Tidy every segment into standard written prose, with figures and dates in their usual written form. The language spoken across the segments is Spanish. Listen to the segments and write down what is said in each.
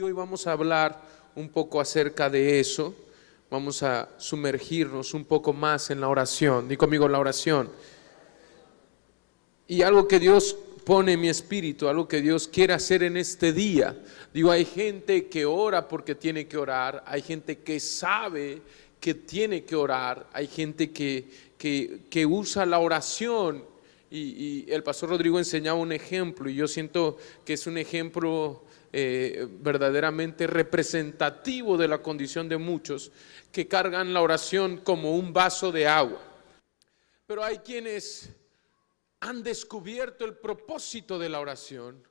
Y hoy vamos a hablar un poco acerca de eso. Vamos a sumergirnos un poco más en la oración. Di conmigo la oración. Y algo que Dios pone en mi espíritu, algo que Dios quiere hacer en este día. Digo, hay gente que ora porque tiene que orar, hay gente que sabe que tiene que orar, hay gente que usa la oración. Y el pastor Rodrigo enseñaba un ejemplo y yo siento que es un ejemplo verdaderamente representativo de la condición de muchos que cargan la oración como un vaso de agua. Pero hay quienes han descubierto el propósito de la oración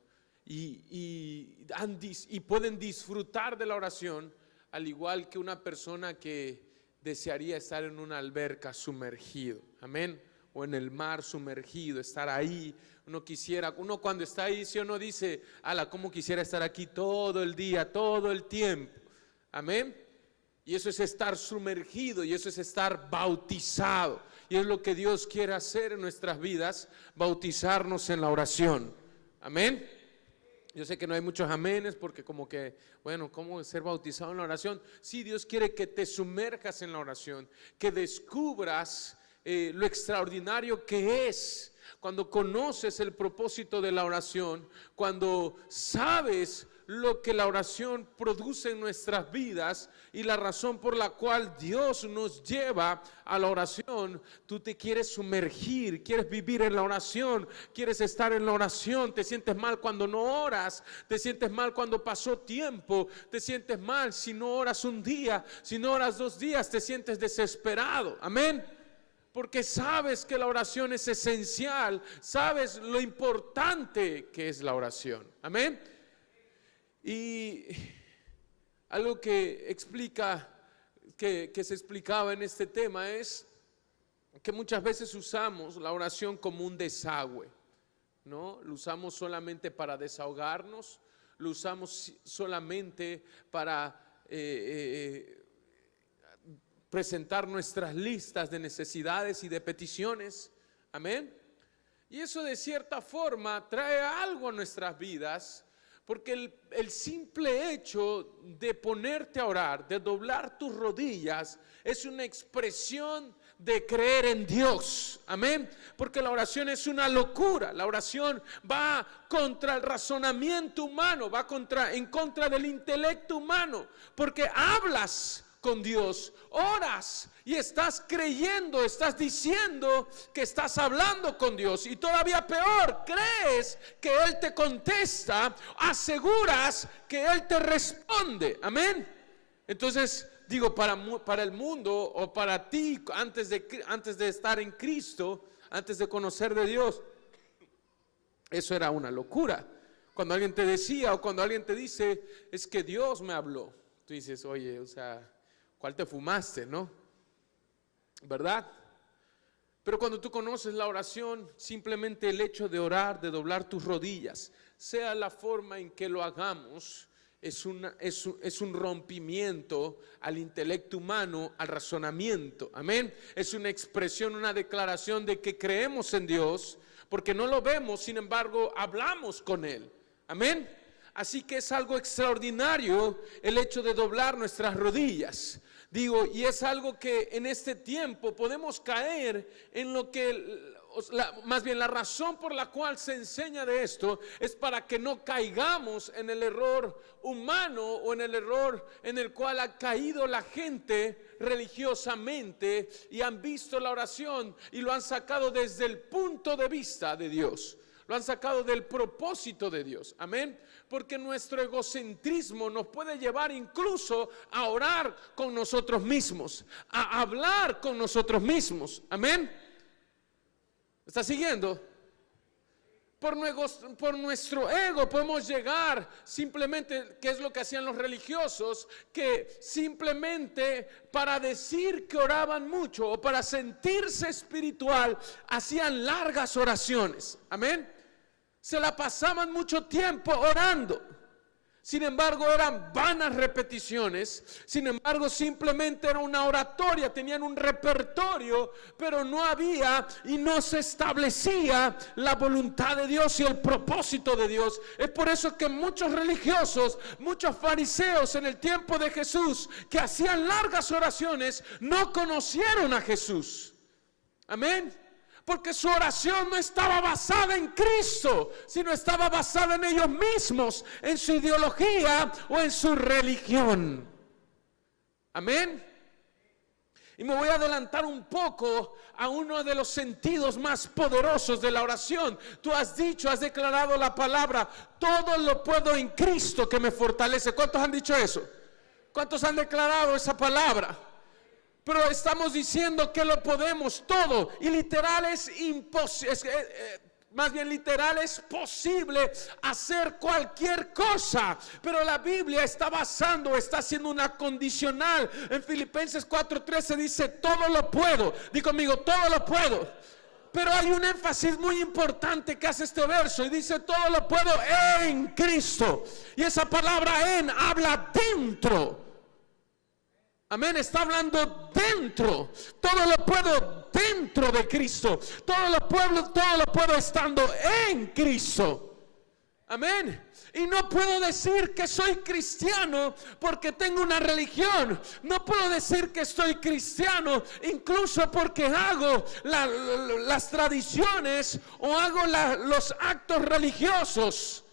y pueden disfrutar de la oración al igual que una persona que desearía estar en una alberca sumergido, amén, o en el mar sumergido, estar ahí. Uno cuando está ahí, si uno dice, cómo quisiera estar aquí todo el día, todo el tiempo, amén. Y eso es estar sumergido, y eso es estar bautizado. Y es lo que Dios quiere hacer en nuestras vidas, bautizarnos en la oración. Amén. Yo sé que no hay muchos amenes porque como que, bueno, ¿cómo ser bautizado en la oración? Sí, Dios quiere que te sumerjas en la oración, que descubras lo extraordinario que es cuando conoces el propósito de la oración, cuando sabes lo que la oración produce en nuestras vidas y la razón por la cual Dios nos lleva a la oración. Tú te quieres sumergir, quieres vivir en la oración, quieres estar en la oración, te sientes mal cuando no oras, te sientes mal cuando pasó tiempo, te sientes mal si no oras un día, si no oras 2 días, te sientes desesperado, amén. Porque sabes que la oración es esencial, sabes lo importante que es la oración, amén. Y algo que explica, que se explicaba en este tema es que muchas veces usamos la oración como un desagüe, ¿no? Lo usamos solamente para desahogarnos, lo usamos solamente para presentar nuestras listas de necesidades y de peticiones, amén. Y eso de cierta forma trae algo a nuestras vidas. Porque el simple hecho de ponerte a orar, de doblar tus rodillas, es una expresión de creer en Dios, amén. Porque la oración es una locura, la oración va contra el razonamiento humano, va en contra del intelecto humano, porque hablas con Dios, oras y estás creyendo, estás diciendo que estás hablando con Dios y todavía peor, crees que Él te contesta, aseguras que Él te responde, amén. Entonces digo, para el mundo o para ti antes de estar en Cristo, antes de conocer de Dios, eso era una locura. Cuando alguien te decía o cuando alguien te dice, es que Dios me habló, tú dices, oye, o sea, ¿cuál te fumaste, no? ¿Verdad? Pero cuando tú conoces la oración, simplemente el hecho de orar, de doblar tus rodillas, sea la forma en que lo hagamos, es un rompimiento al intelecto humano, al razonamiento, amén. Es una expresión, una declaración de que creemos en Dios, porque no lo vemos, sin embargo, hablamos con Él, amén. Así que es algo extraordinario el hecho de doblar nuestras rodillas. Digo, y es algo que en este tiempo podemos caer en lo que, más bien la razón por la cual se enseña de esto es para que no caigamos en el error humano o en el error en el cual ha caído la gente religiosamente y han visto la oración y lo han sacado desde el punto de vista de Dios. Lo han sacado del propósito de Dios, amén. Porque nuestro egocentrismo nos puede llevar incluso a orar con nosotros mismos, a hablar con nosotros mismos, amén. ¿Está siguiendo? Por nuestro ego podemos llegar simplemente, que es lo que hacían los religiosos, que simplemente para decir que oraban mucho o para sentirse espiritual, hacían largas oraciones, amén. Se la pasaban mucho tiempo orando. Sin embargo, eran vanas repeticiones. Sin embargo, simplemente era una oratoria, tenían un repertorio, pero no había y no se establecía la voluntad de Dios y el propósito de Dios. Es por eso que muchos religiosos, muchos fariseos en el tiempo de Jesús, que hacían largas oraciones, no conocieron a Jesús. Amén. Porque su oración no estaba basada en Cristo, sino estaba basada en ellos mismos, en su ideología o en su religión. Amén. Y me voy a adelantar un poco a uno de los sentidos más poderosos de la oración. Tú has dicho, has declarado la palabra: todo lo puedo en Cristo que me fortalece. ¿Cuántos han dicho eso? ¿Cuántos han declarado esa palabra? Pero estamos diciendo que lo podemos todo, y literal es imposible, más bien literal es posible hacer cualquier cosa. Pero la Biblia está haciendo una condicional. En Filipenses 4:13 dice: todo lo puedo. Di conmigo: todo lo puedo. Pero hay un énfasis muy importante que hace este verso y dice: todo lo puedo en Cristo. Y esa palabra "en" habla dentro. Amén, está hablando dentro. Todo lo puedo dentro de Cristo. Todo lo puedo estando en Cristo. Amén. Y no puedo decir que soy cristiano porque tengo una religión. No puedo decir que soy cristiano incluso porque hago las tradiciones o hago los actos religiosos.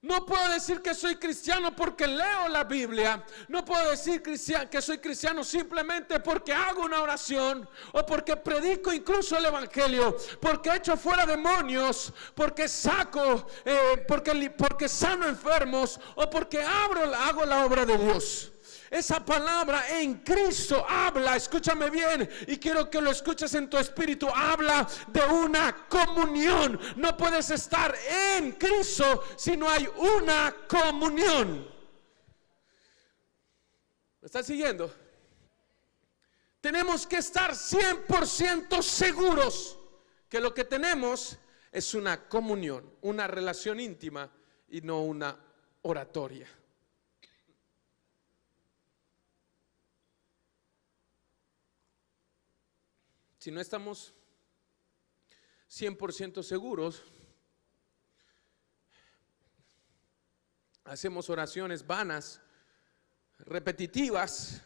No puedo decir que soy cristiano porque leo la Biblia. No puedo decir que soy cristiano simplemente porque hago una oración o porque predico incluso el evangelio, porque echo fuera demonios, porque porque sano enfermos o porque hago la obra de Dios. Esa palabra "en Cristo" habla, escúchame bien, y quiero que lo escuches en tu espíritu, habla de una comunión. No puedes estar en Cristo si no hay una comunión. ¿Me están siguiendo? Tenemos que estar 100% seguros que lo que tenemos es una comunión, una relación íntima y no una oratoria. Si no estamos 100% seguros, hacemos oraciones vanas, repetitivas,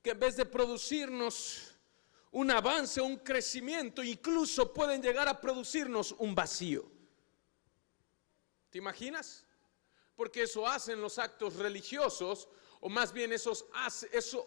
que en vez de producirnos un avance, un crecimiento, incluso pueden llegar a producirnos un vacío. ¿Te imaginas? Porque eso hacen los actos religiosos, o más bien eso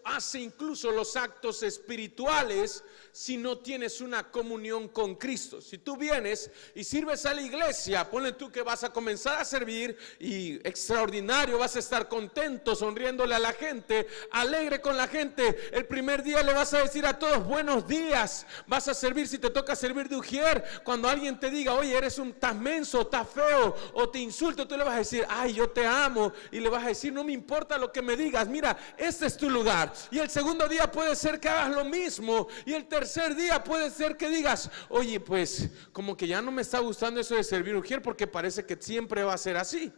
hace incluso los actos espirituales si no tienes una comunión con Cristo. Si tú vienes y sirves a la iglesia, ponle tú que vas a comenzar a servir y extraordinario, vas a estar contento, sonriéndole a la gente, alegre con la gente. El primer día le vas a decir a todos buenos días, vas a servir, si te toca servir de ujier, cuando alguien te diga: oye, eres estás menso, estás feo, o te insulto, tú le vas a decir: ay, yo te amo, y le vas a decir: no me importa lo que me digas, mira, este es tu lugar. Y el segundo día puede ser que hagas lo mismo, y el tercer día puede ser que digas: oye, pues como que ya no me está gustando eso de servir ujier, porque parece que siempre va a ser así.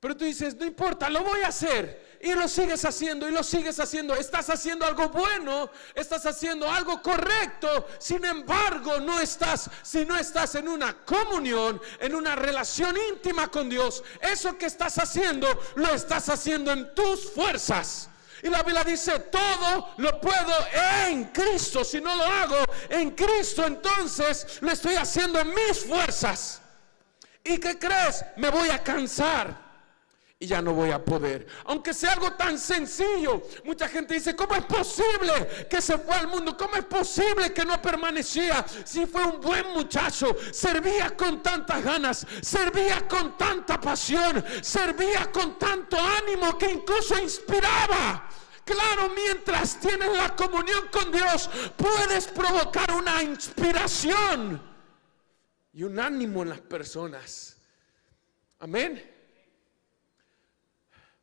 Pero tú dices: no importa, lo voy a hacer. Y lo sigues haciendo y lo sigues haciendo. Estás haciendo algo bueno, estás haciendo algo correcto. Sin embargo, si no estás en una comunión, en una relación íntima con Dios, eso que estás haciendo, lo estás haciendo en tus fuerzas. Y la Biblia dice: todo lo puedo en Cristo. Si no lo hago en Cristo, entonces lo estoy haciendo en mis fuerzas. ¿Y qué crees? Me voy a cansar y ya no voy a poder, aunque sea algo tan sencillo. Mucha gente dice: ¿cómo es posible que se fue al mundo? ¿Cómo es posible que no permanecía? Si fue un buen muchacho, servía con tantas ganas, servía con tanta pasión, servía con tanto ánimo que incluso inspiraba. Claro, mientras tienes la comunión con Dios, puedes provocar una inspiración y un ánimo en las personas. Amén.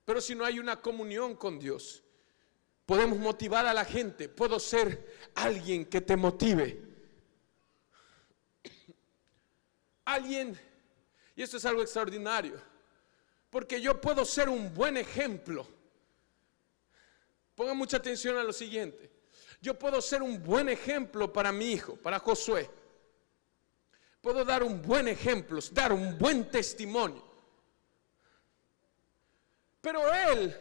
Pero si no hay una comunión con Dios, podemos motivar a la gente. Puedo ser alguien que te motive, alguien Y esto es algo extraordinario, porque yo puedo ser un buen ejemplo. Pongan mucha atención a lo siguiente. Yo puedo ser un buen ejemplo para mi hijo, para Josué. Puedo dar un buen ejemplo, dar un buen testimonio. Pero él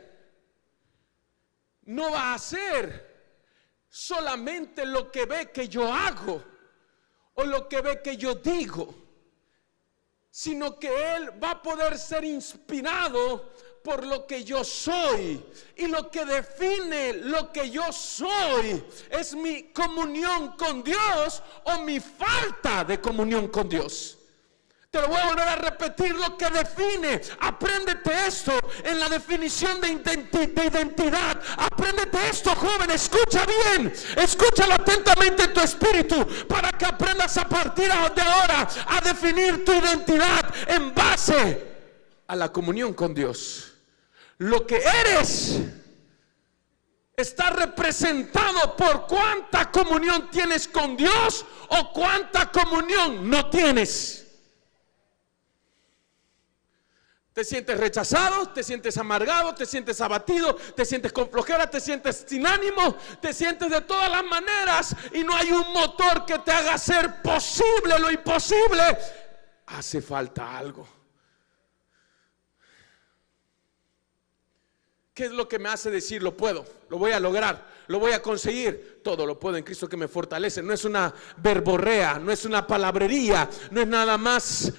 no va a hacer solamente lo que ve que yo hago o lo que ve que yo digo, sino que él va a poder ser inspirado por lo que yo soy. Y lo que define lo que yo soy es mi comunión con Dios o mi falta de comunión con Dios. Te lo voy a volver a repetir, lo que define. Apréndete esto en la definición de identidad. Apréndete esto, joven, escucha bien. Escúchalo atentamente en tu espíritu para que aprendas a partir de ahora a definir tu identidad en base a la comunión con Dios. Lo que eres está representado por cuánta comunión tienes con Dios o cuánta comunión no tienes. Te sientes rechazado, te sientes amargado, te sientes abatido, te sientes con flojera, te sientes sin ánimo, te sientes de todas las maneras y no hay un motor que te haga hacer posible lo imposible. Hace falta algo. ¿Qué es lo que me hace decir lo puedo, lo voy a lograr, lo voy a conseguir? Todo lo puedo en Cristo que me fortalece. No es una verborrea, no es una palabrería, no es nada más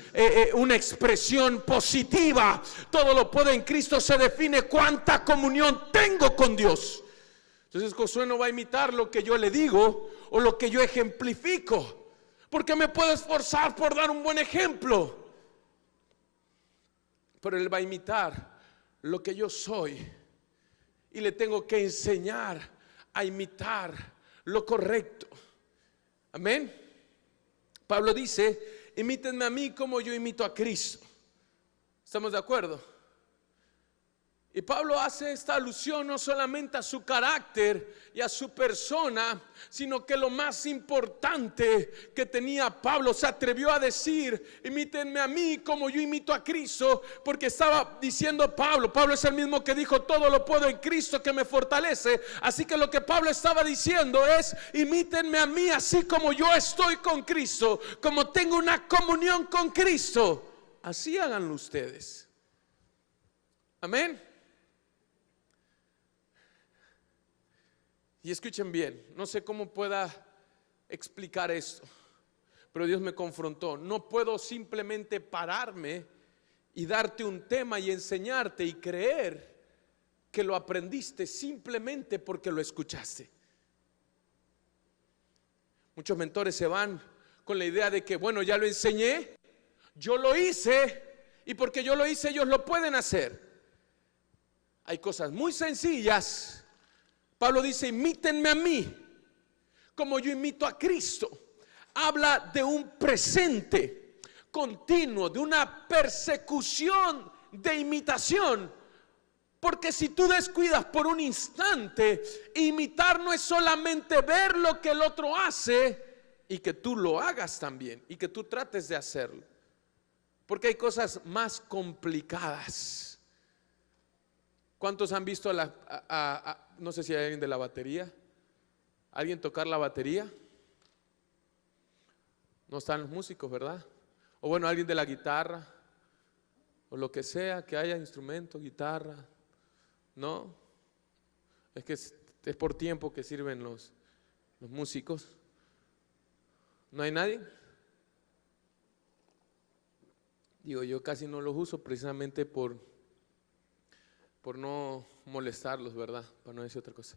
una expresión positiva. Todo lo puedo en Cristo se define cuánta comunión tengo con Dios. Entonces Josué no va a imitar lo que yo le digo o lo que yo ejemplifico, porque me puedo esforzar por dar un buen ejemplo, pero él va a imitar lo que yo soy. Y le tengo que enseñar a imitar lo correcto. Amén. Pablo dice: imítenme a mí como yo imito a Cristo. ¿Estamos de acuerdo? Y Pablo hace esta alusión no solamente a su carácter y a su persona, sino que lo más importante que tenía Pablo, se atrevió a decir: imítenme a mí como yo imito a Cristo, porque estaba diciendo Pablo es el mismo que dijo: todo lo puedo en Cristo que me fortalece. Así que lo que Pablo estaba diciendo es: imítenme a mí así como yo estoy con Cristo, como tengo una comunión con Cristo, así háganlo ustedes. Amén. Y escuchen bien, no sé cómo pueda explicar esto, pero Dios me confrontó. No puedo simplemente pararme y darte un tema y enseñarte y creer que lo aprendiste simplemente porque lo escuchaste. Muchos mentores se van con la idea de que, bueno, ya lo enseñé, yo lo hice, y porque yo lo hice ellos lo pueden hacer. Hay cosas muy sencillas. Pablo dice: imítenme a mí como yo imito a Cristo. Habla de un presente continuo, de una persecución de imitación. Porque si tú descuidas por un instante, imitar no es solamente ver lo que el otro hace y que tú lo hagas también y que tú trates de hacerlo. Porque hay cosas más complicadas. ¿Cuántos han visto no sé si hay alguien de la batería? ¿Alguien tocar la batería? No están los músicos, ¿verdad? O bueno, alguien de la guitarra, o lo que sea, que haya instrumento, guitarra. No, es que es por tiempo que sirven los músicos. ¿No hay nadie? Digo, yo casi no los uso precisamente por no molestarlos, ¿verdad? Para no decir otra cosa.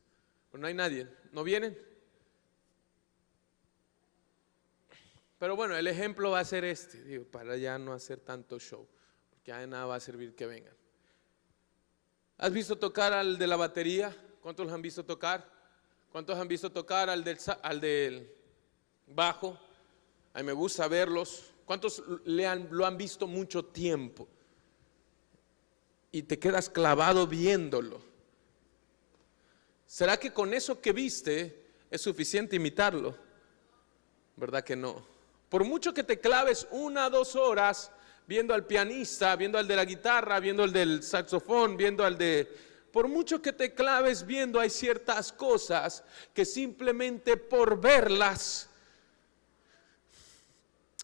Pero no hay nadie, ¿no vienen? Pero bueno, el ejemplo va a ser este, digo, para ya no hacer tanto show, porque ya de nada va a servir que vengan. ¿Has visto tocar al de la batería? ¿Cuántos los han visto tocar? ¿Cuántos han visto tocar al del bajo? A mí me gusta verlos. ¿Cuántos lo han visto mucho tiempo? Y te quedas clavado viéndolo. ¿Será que con eso que viste es suficiente imitarlo? ¿Verdad que no? Por mucho que te claves 1 o 2 horas viendo al pianista, viendo al de la guitarra, viendo al del saxofón, viendo al de... Por mucho que te claves viendo, hay ciertas cosas que simplemente por verlas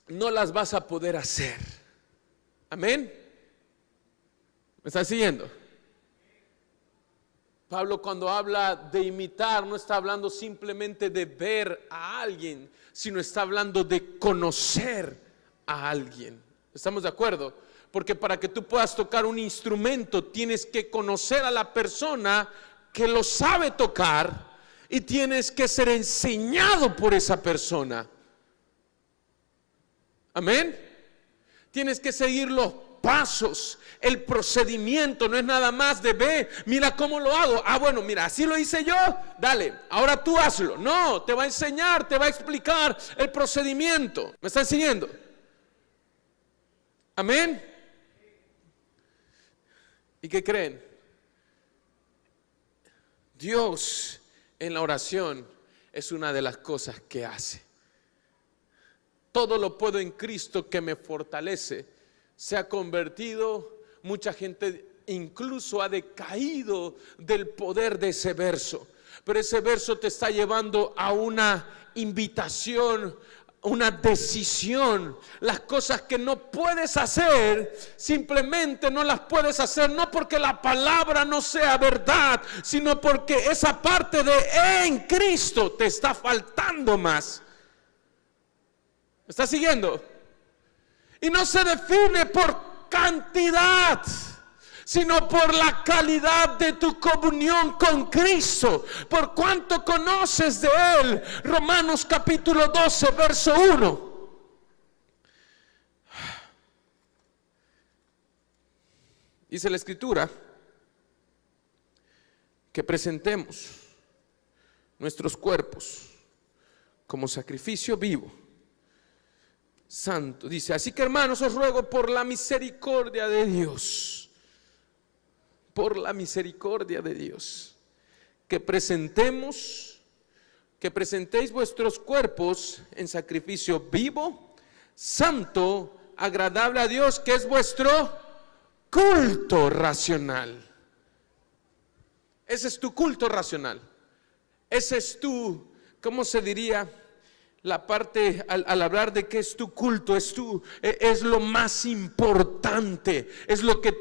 no las vas a poder hacer. Amén. ¿Me están siguiendo? Pablo, cuando habla de imitar, no está hablando simplemente de ver a alguien, sino está hablando de conocer a alguien. ¿Estamos de acuerdo? Porque para que tú puedas tocar un instrumento, tienes que conocer a la persona que lo sabe tocar y tienes que ser enseñado por esa persona. Amén. Tienes que seguir los pasos, el procedimiento. No es nada más de ve, mira cómo lo hago. Ah, bueno, mira, así lo hice yo, dale, ahora tú hazlo. No, te va a enseñar, te va a explicar el procedimiento. ¿Me están siguiendo? Amén. ¿Y qué creen? Dios en la oración es una de las cosas que hace. Todo lo puedo en Cristo que me fortalece. Se ha convertido, mucha gente incluso ha decaído del poder de ese verso. Pero ese verso te está llevando a una invitación, una decisión. Las cosas que no puedes hacer, simplemente no las puedes hacer, no porque la palabra no sea verdad, sino porque esa parte de en Cristo te está faltando más. ¿Me está siguiendo? Y no se define por cantidad, sino por la calidad de tu comunión con Cristo, por cuánto conoces de Él. Romanos capítulo 12, verso 1. Dice la Escritura que presentemos nuestros cuerpos como sacrificio vivo, santo. Dice, así que hermanos, os ruego por la misericordia de Dios, por la misericordia de Dios, que presentéis vuestros cuerpos en sacrificio vivo, santo, agradable a Dios, que es vuestro culto racional. Ese es tu culto racional. Ese es tu, ¿cómo se diría? La parte al hablar de que es tu culto, es lo más importante, es lo que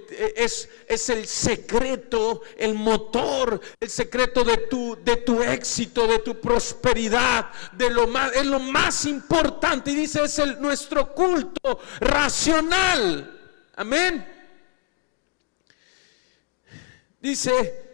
es el secreto, el motor, el secreto de tu éxito, de tu prosperidad, es lo más importante. Y dice, es nuestro culto racional. Amén. Dice,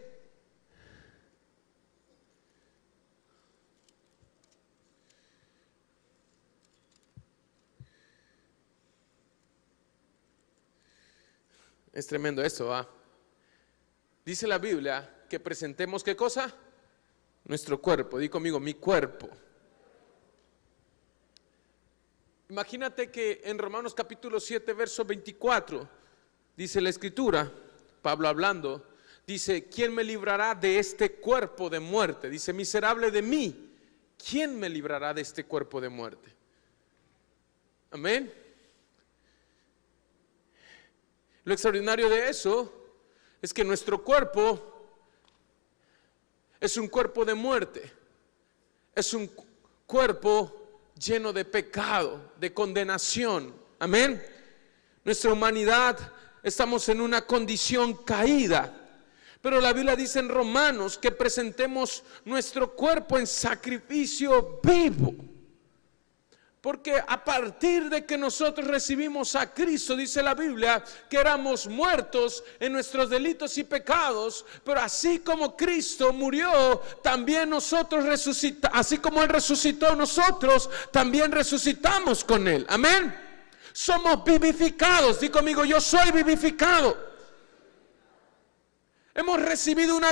es tremendo esto, ¿va? Dice la Biblia que presentemos, ¿qué cosa? Nuestro cuerpo. Di conmigo, mi cuerpo. Imagínate que en Romanos capítulo 7, verso 24, dice la Escritura, Pablo hablando, dice, ¿quién me librará de este cuerpo de muerte? Dice, miserable de mí, ¿quién me librará de este cuerpo de muerte? Amén. Lo extraordinario de eso es que nuestro cuerpo es un cuerpo de muerte, es un cuerpo lleno de pecado, de condenación. Amén. Nuestra humanidad, estamos en una condición caída, pero la Biblia dice en Romanos que presentemos nuestro cuerpo en sacrificio vivo. Porque a partir de que nosotros recibimos a Cristo, dice la Biblia, que éramos muertos en nuestros delitos y pecados, pero así como Cristo murió, también nosotros resucitamos, así como Él resucitó, nosotros también resucitamos con Él. Amén. Somos vivificados. Di conmigo, yo soy vivificado. Hemos recibido una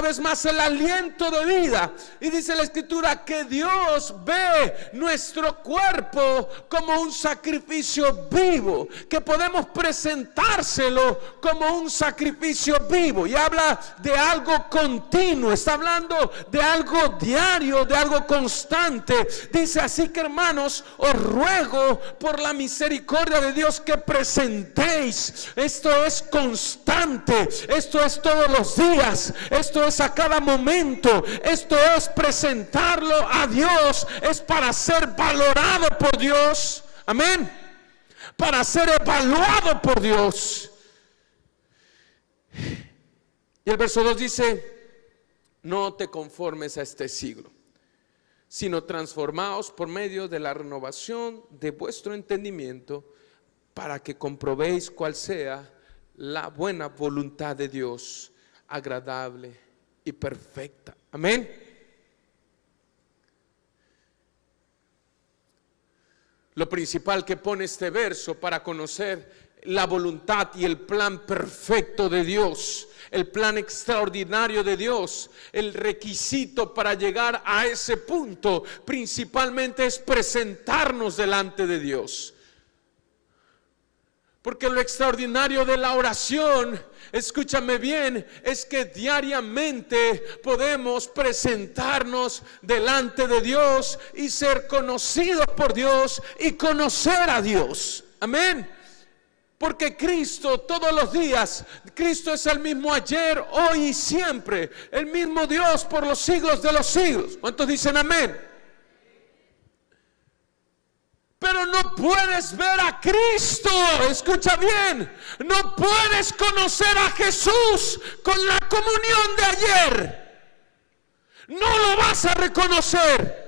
vez más el aliento de vida. Y dice la Escritura que Dios ve nuestro cuerpo como un sacrificio vivo, que podemos presentárselo como un sacrificio vivo. Y habla de algo continuo, está hablando de algo diario, de algo constante. Dice así que, hermanos, os ruego por la misericordia de Dios que presentéis. Esto es constante, esto es todos los días, esto es a cada momento, esto es presentarlo a Dios, es para ser valorado por Dios, amén, para ser evaluado por Dios. Y el verso 2 dice: no te conformes a este siglo, sino transformaos por medio de la renovación de vuestro entendimiento, para que comprobéis cuál sea la buena voluntad de Dios, agradable y perfecta. Amén. Lo principal que pone este verso para conocer la voluntad y el plan perfecto de Dios, el plan extraordinario de Dios, el requisito para llegar a ese punto principalmente es presentarnos delante de Dios. Porque lo extraordinario de la oración, escúchame bien, es que diariamente podemos presentarnos delante de Dios y ser conocidos por Dios y conocer a Dios. Amén. Porque Cristo todos los días, Cristo es el mismo ayer, hoy y siempre, el mismo Dios por los siglos de los siglos. ¿Cuántos dicen amén? Pero no puedes ver a Cristo, escucha bien, no puedes conocer a Jesús con la comunión de ayer. No lo vas a reconocer.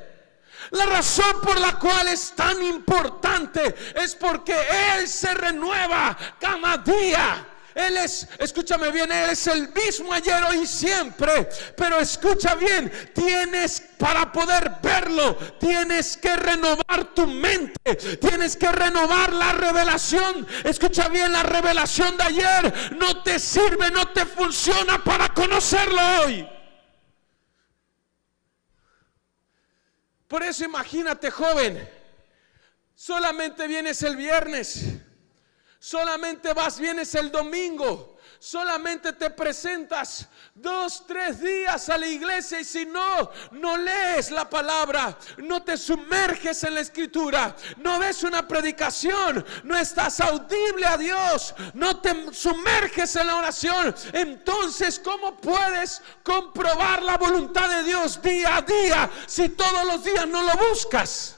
La razón por la cual es tan importante es porque Él se renueva cada día. Él es, escúchame bien, Él es el mismo ayer, hoy y siempre. Pero escucha bien, para poder verlo, tienes que renovar tu mente, tienes que renovar la revelación. Escucha bien, la revelación de ayer no te sirve, no te funciona para conocerlo hoy. Por eso imagínate, joven, solamente vienes el viernes, solamente vienes el domingo, solamente te presentas 2, 3 días a la iglesia, y si no lees la palabra, no te sumerges en la escritura, no ves una predicación, no estás audible a Dios, no te sumerges en la oración, entonces ¿cómo puedes comprobar la voluntad de Dios día a día si todos los días no lo buscas?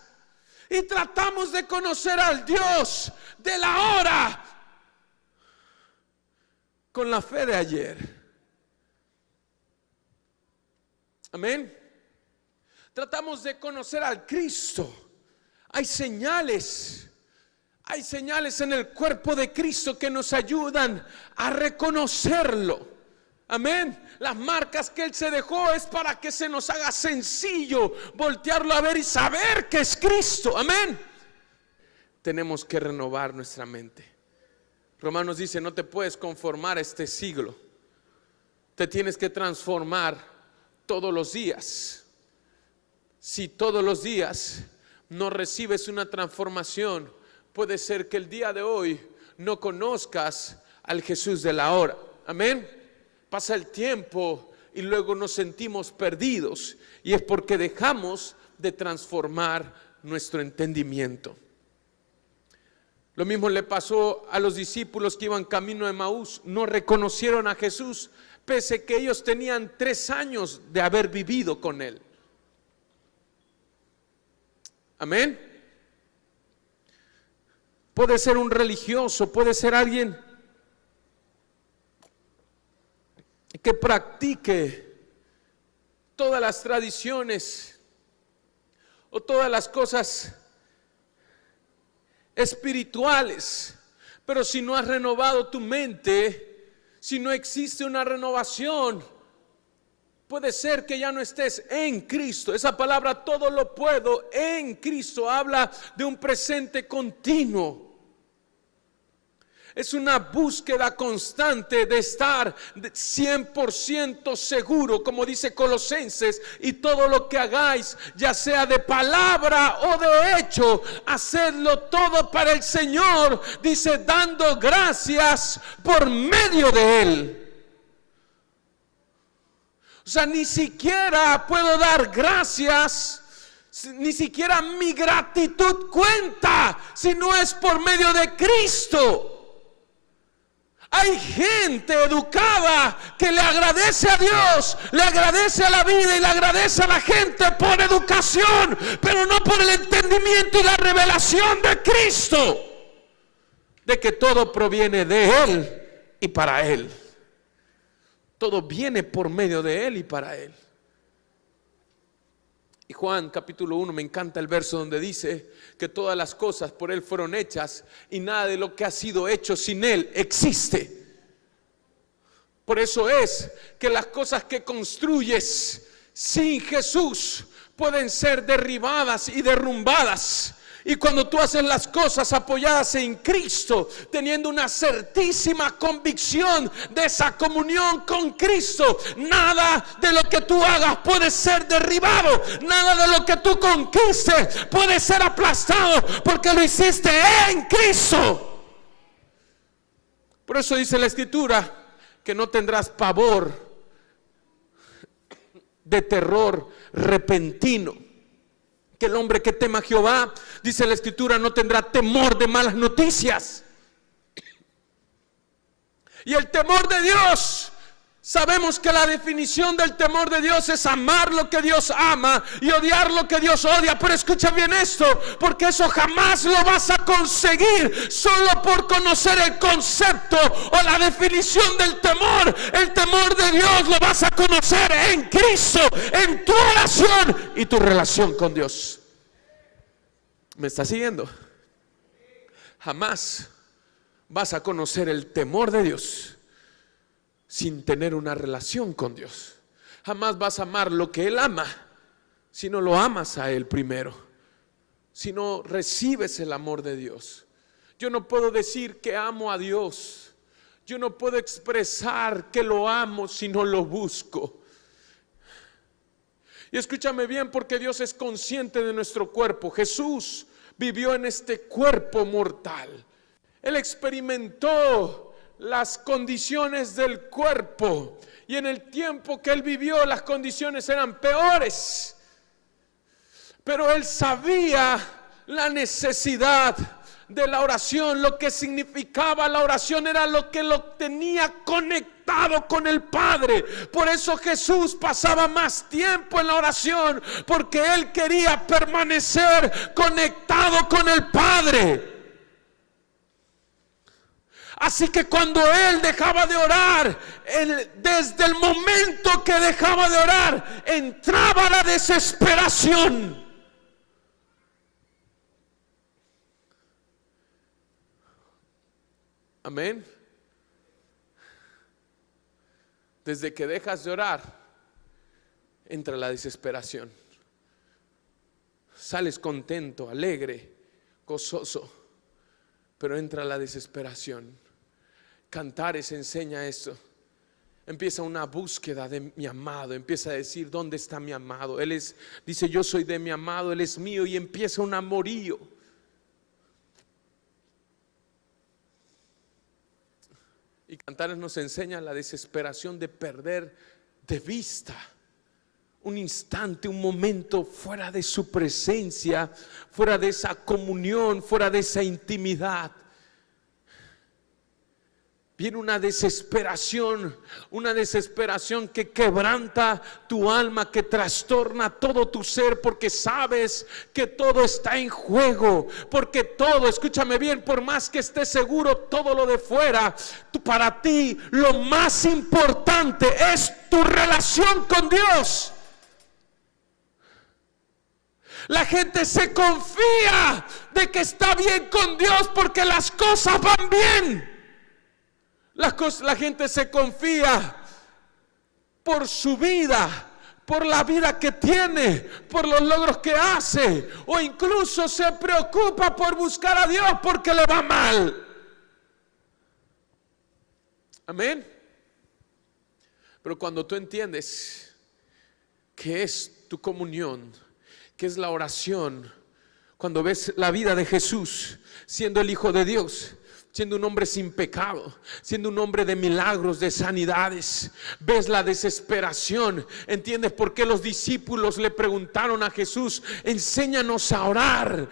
Y tratamos de conocer al Dios de la hora con la fe de ayer. Amén. Tratamos de conocer al Cristo. Hay señales en el cuerpo de Cristo que nos ayudan a reconocerlo. Amén. Las marcas que Él se dejó es para que se nos haga sencillo voltearlo a ver y saber que es Cristo. Amén. Tenemos que renovar nuestra mente. Romanos dice: no te puedes conformar a este siglo, te tienes que transformar todos los días. Si todos los días no recibes una transformación, puede ser que el día de hoy no conozcas al Jesús de la hora. Amén. Pasa el tiempo y luego nos sentimos perdidos, y es porque dejamos de transformar nuestro entendimiento. Lo mismo le pasó a los discípulos que iban camino de Emaús. No reconocieron a Jesús, pese que ellos tenían 3 años de haber vivido con Él. Amén. Puede ser un religioso, puede ser alguien que practique todas las tradiciones o todas las cosas espirituales, pero si no has renovado tu mente, si no existe una renovación, puede ser que ya no estés en Cristo. Esa palabra todo lo puedo en Cristo habla de un presente continuo. Es una búsqueda constante de estar 100% seguro, como dice Colosenses, y todo lo que hagáis, ya sea de palabra o de hecho, hacedlo todo para el Señor, dice, dando gracias por medio de Él. O sea, ni siquiera puedo dar gracias, ni siquiera mi gratitud cuenta si no es por medio de Cristo. Hay gente educada que le agradece a Dios, le agradece a la vida y le agradece a la gente por educación, pero no por el entendimiento y la revelación de Cristo, de que todo proviene de Él y para Él. Todo viene por medio de Él y para Él. Y Juan capítulo 1, me encanta el verso donde dice que todas las cosas por Él fueron hechas y nada de lo que ha sido hecho sin Él existe. Por eso es que las cosas que construyes sin Jesús pueden ser derribadas y derrumbadas. Y cuando tú haces las cosas apoyadas en Cristo, teniendo una certísima convicción de esa comunión con Cristo, nada de lo que tú hagas puede ser derribado, nada de lo que tú conquistes puede ser aplastado, porque lo hiciste en Cristo. Por eso dice la Escritura que no tendrás pavor de terror repentino. Que el hombre que tema a Jehová, dice la Escritura, no tendrá temor de malas noticias. Y el temor de Dios, sabemos que la definición del temor de Dios es amar lo que Dios ama y odiar lo que Dios odia. Pero escucha bien esto, porque eso jamás lo vas a conseguir solo por conocer el concepto o la definición del temor. El temor de Dios lo vas a conocer en Cristo, en tu oración y tu relación con Dios. ¿Me está siguiendo? Jamás vas a conocer el temor de Dios sin tener una relación con Dios. Jamás vas a amar lo que Él ama si no lo amas a Él primero, si no recibes el amor de Dios. Yo no puedo decir que amo a Dios, yo no puedo expresar que lo amo si no lo busco. Y escúchame bien, porque Dios es consciente de nuestro cuerpo. Jesús vivió en este cuerpo mortal. Él experimentó las condiciones del cuerpo, y en el tiempo que Él vivió las condiciones eran peores, pero Él sabía la necesidad de la oración. Lo que significaba la oración era lo que lo tenía conectado con el Padre. Por eso Jesús pasaba más tiempo en la oración, porque Él quería permanecer conectado con el Padre. Así que cuando Él dejaba de orar, desde el momento que dejaba de orar, entraba la desesperación. Amén. Desde que dejas de orar, entra la desesperación. Sales contento, alegre, gozoso, pero entra la desesperación. Cantares enseña esto. Empieza una búsqueda de mi amado. Empieza a decir, ¿dónde está mi amado? Él dice, yo soy de mi amado, Él es mío. Y empieza un amorío. Y Cantares nos enseña la desesperación de perder de vista un instante, un momento fuera de su presencia, fuera de esa comunión, fuera de esa intimidad. Viene una desesperación que quebranta tu alma, que trastorna todo tu ser, porque sabes que todo está en juego, porque todo, escúchame bien, por más que estés seguro, todo lo de fuera, para ti lo más importante es tu relación con Dios. La gente se confía de que está bien con Dios porque las cosas van bien. La gente se confía por su vida, por la vida que tiene, por los logros que hace, o incluso se preocupa por buscar a Dios porque le va mal. Amén. Pero cuando tú entiendes que es tu comunión, que es la oración, cuando ves la vida de Jesús siendo el Hijo de Dios, siendo un hombre sin pecado, siendo un hombre de milagros, de sanidades, ves la desesperación, entiendes por qué los discípulos le preguntaron a Jesús: enséñanos a orar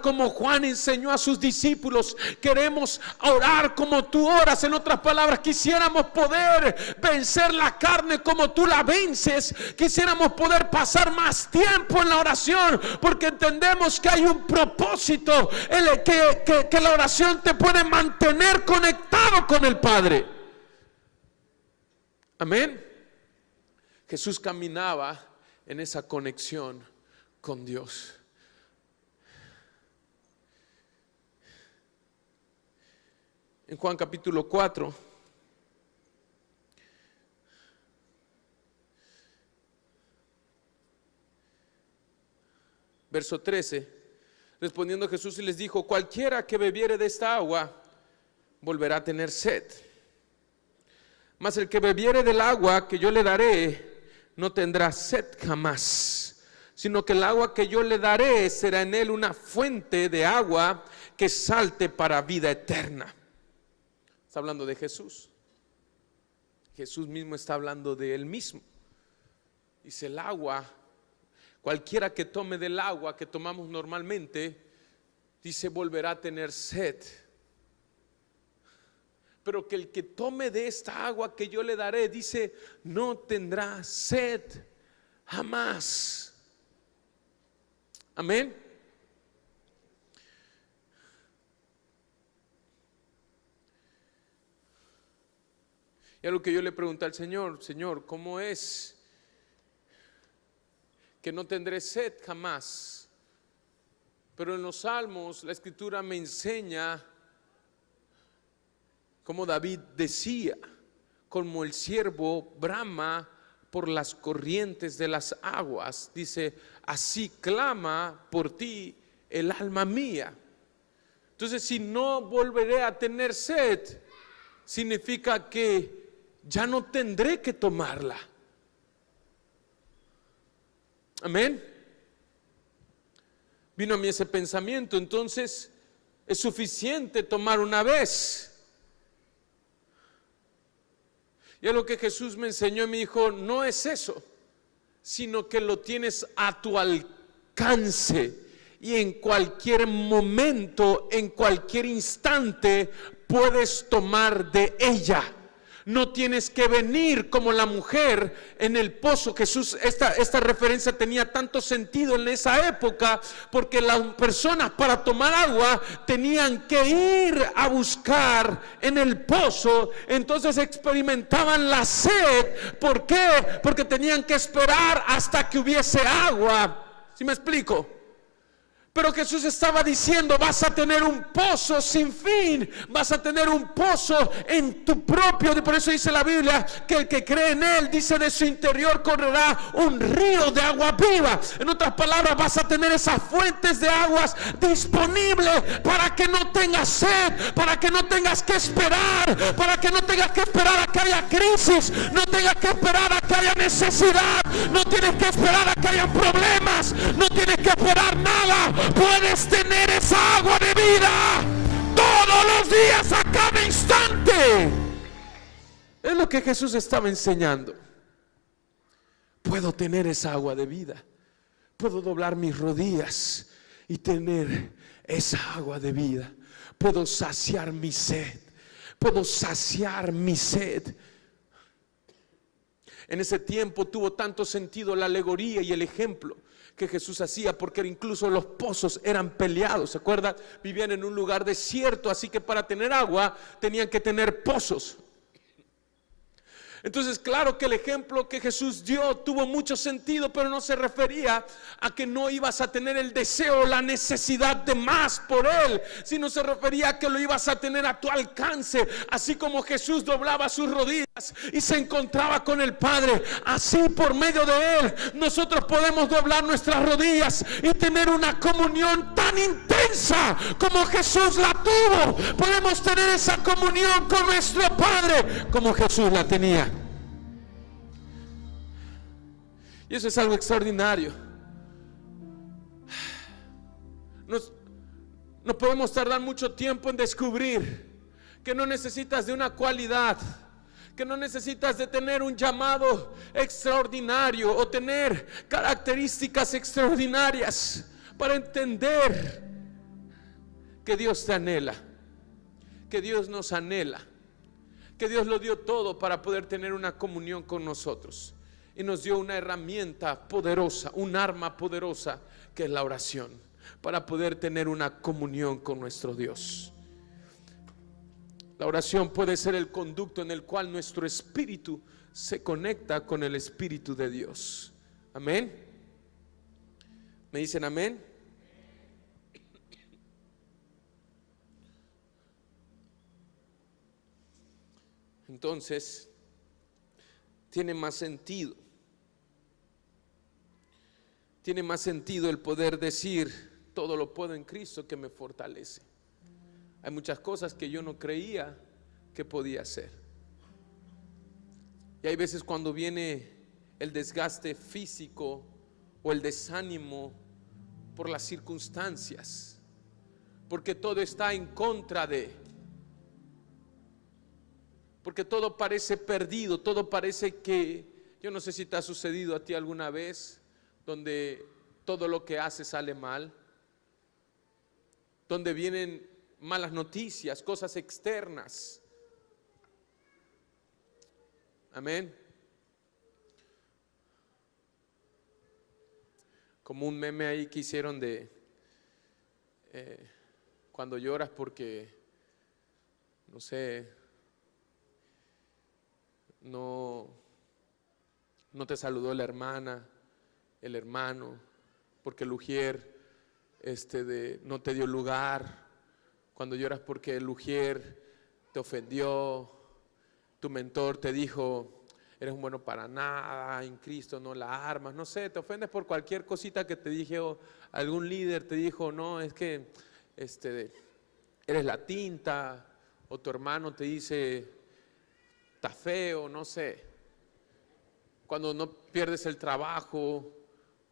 como Juan enseñó a sus discípulos. Queremos orar como tú oras. En otras palabras, quisiéramos poder vencer la carne como tú la vences. Quisiéramos poder pasar más tiempo en la oración, porque entendemos que hay un propósito, que la oración te puede mantener conectado con el Padre. Amén. Jesús caminaba en esa conexión con Dios. En Juan capítulo 4, verso 13. Respondiendo Jesús y les dijo: cualquiera que bebiere de esta agua volverá a tener sed. Mas el que bebiere del agua que yo le daré no tendrá sed jamás, sino que el agua que yo le daré será en él una fuente de agua que salte para vida eterna. Está hablando de Jesús. Jesús mismo está hablando de él mismo. Dice: el agua, cualquiera que tome del agua que tomamos normalmente, dice, volverá a tener sed. Pero que el que tome de esta agua que yo le daré, dice, no tendrá sed jamás. Amén. Y algo que yo le pregunté al Señor: Señor, ¿cómo es que no tendré sed jamás? Pero en los Salmos la Escritura me enseña, como David decía, como el siervo brama por las corrientes de las aguas. Dice: así clama por ti el alma mía. Entonces, si no volveré a tener sed, significa que ya no tendré que tomarla. Amén. Vino a mí ese pensamiento. Entonces es suficiente tomar una vez. Y es lo que Jesús me enseñó y me dijo: no es eso, sino que lo tienes a tu alcance, y en cualquier momento, en cualquier instante puedes tomar de ella. No tienes que venir como la mujer en el pozo. Jesús, esta referencia tenía tanto sentido en esa época, porque las personas para tomar agua tenían que ir a buscar en el pozo. Entonces experimentaban la sed. ¿Por qué? Porque tenían que esperar hasta que hubiese agua. ¿Sí me explico? Pero Jesús estaba diciendo: vas a tener un pozo sin fin, vas a tener un pozo en tu propio. Por eso dice la Biblia que el que cree en él, dice, de su interior correrá un río de agua viva. En otras palabras, vas a tener esas fuentes de aguas disponibles para que no tengas sed, para que no tengas que esperar, para que no tengas que esperar a que haya crisis, no tengas que esperar a que haya necesidad, no tienes que esperar a que haya problemas, no tienes que esperar nada. Puedes tener esa agua de vida todos los días, a cada instante. Es lo que Jesús estaba enseñando. Puedo tener esa agua de vida. Puedo doblar mis rodillas y tener esa agua de vida. Puedo saciar mi sed. Puedo saciar mi sed. En ese tiempo tuvo tanto sentido la alegoría y el ejemplo que Jesús hacía, porque incluso los pozos eran peleados. ¿Se acuerdan? Vivían en un lugar desierto, así que para tener agua tenían que tener pozos. Entonces, claro que el ejemplo que Jesús dio tuvo mucho sentido, pero no se refería a que no ibas a tener el deseo o la necesidad de más por Él, sino se refería a que lo ibas a tener a tu alcance. Así como Jesús doblaba sus rodillas y se encontraba con el Padre, así por medio de Él nosotros podemos doblar nuestras rodillas y tener una comunión tan intensa como Jesús la tuvo. Podemos tener esa comunión con nuestro Padre como Jesús la tenía. Y eso es algo extraordinario. No podemos tardar mucho tiempo en descubrir que no necesitas de una cualidad, que no necesitas de tener un llamado extraordinario o tener características extraordinarias para entender que Dios te anhela, que Dios nos anhela, que Dios lo dio todo para poder tener una comunión con nosotros. Y nos dio una herramienta poderosa, un arma poderosa, que es la oración, para poder tener una comunión con nuestro Dios. La oración puede ser el conducto en el cual nuestro espíritu se conecta con el Espíritu de Dios. Amén. ¿Me dicen amén? Entonces, tiene más sentido. Tiene más sentido el poder decir: todo lo puedo en Cristo que me fortalece. Hay muchas cosas que yo no creía que podía hacer. Y hay veces cuando viene el desgaste físico o el desánimo por las circunstancias, porque todo está en contra de, porque todo parece perdido, todo parece que, yo no sé si te ha sucedido a ti alguna vez, donde todo lo que haces sale mal, donde vienen malas noticias, cosas externas. Amén. Como un meme ahí que hicieron de cuando lloras porque, no sé, no te saludó la hermana, el hermano, porque el ujier no te dio lugar, cuando lloras porque el ujier te ofendió, tu mentor te dijo: eres un bueno para nada, en Cristo no la armas, no sé, te ofendes por cualquier cosita que te dije, o algún líder te dijo: no, es que eres la tinta, o tu hermano te dice: está feo, no sé. Cuando no pierdes el trabajo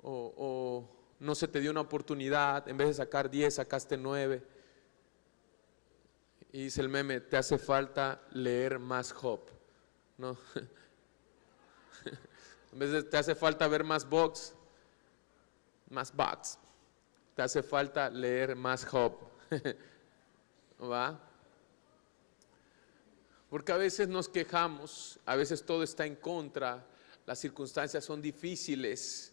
o no se te dio una oportunidad, en vez de sacar 10 sacaste 9. Y dice el meme: te hace falta leer más Job, ¿no? En vez de te hace falta ver más box, te hace falta leer más Job. ¿Va? Porque a veces nos quejamos, a veces todo está en contra, las circunstancias son difíciles.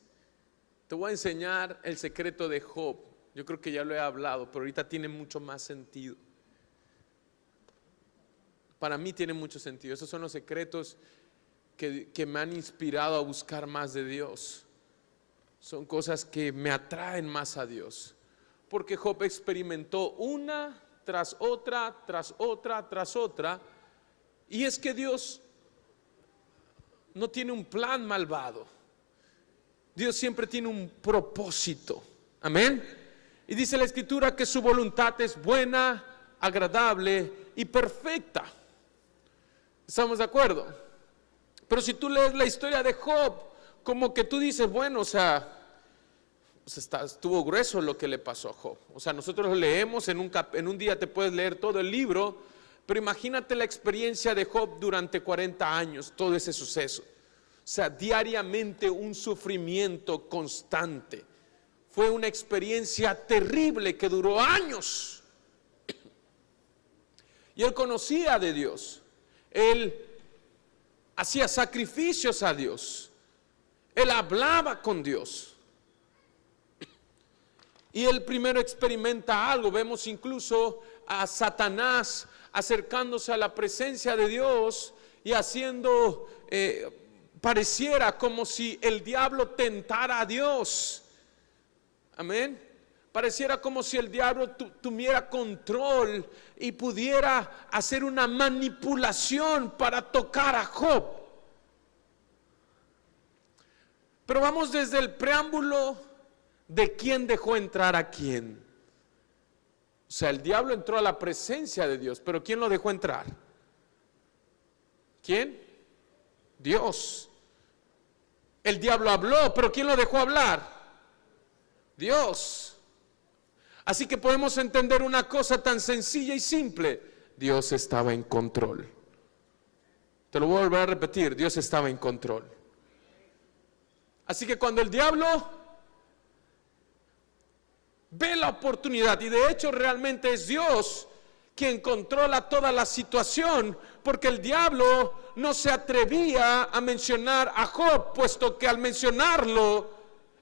Te voy a enseñar el secreto de Job. Yo creo que ya lo he hablado, pero ahorita tiene mucho más sentido. Para mí tiene mucho sentido. Esos son los secretos que me han inspirado a buscar más de Dios. Son cosas que me atraen más a Dios. Porque Job experimentó una tras otra, tras otra, tras otra. Y es que Dios no tiene un plan malvado. Dios siempre tiene un propósito. Amén. Y dice la Escritura que su voluntad es buena, agradable y perfecta. ¿Estamos de acuerdo? Pero si tú lees la historia de Job, como que tú dices: bueno, o sea, estuvo grueso lo que le pasó a Job. O sea, nosotros lo leemos en un día, te puedes leer todo el libro, pero imagínate la experiencia de Job durante 40 años, todo ese suceso. O sea, diariamente un sufrimiento constante. Fue una experiencia terrible que duró años. Y él conocía de Dios. Él hacía sacrificios a Dios. Él hablaba con Dios. Y él primero experimenta algo. Vemos incluso a Satanás acercándose a la presencia de Dios y haciendo, pareciera como si el diablo tentara a Dios. Amén. Pareciera como si el diablo tuviera control y pudiera hacer una manipulación para tocar a Job. Pero vamos desde el preámbulo de quién dejó entrar a quién. O sea, el diablo entró a la presencia de Dios, pero ¿quién lo dejó entrar? ¿Quién? Dios. El diablo habló, pero ¿quién lo dejó hablar? Dios. Así que podemos entender una cosa tan sencilla y simple: Dios estaba en control. Te lo voy a volver a repetir: Dios estaba en control. Así que cuando el diablo ve la oportunidad, y de hecho realmente es Dios quien controla toda la situación, porque el diablo no se atrevía a mencionar a Job, puesto que al mencionarlo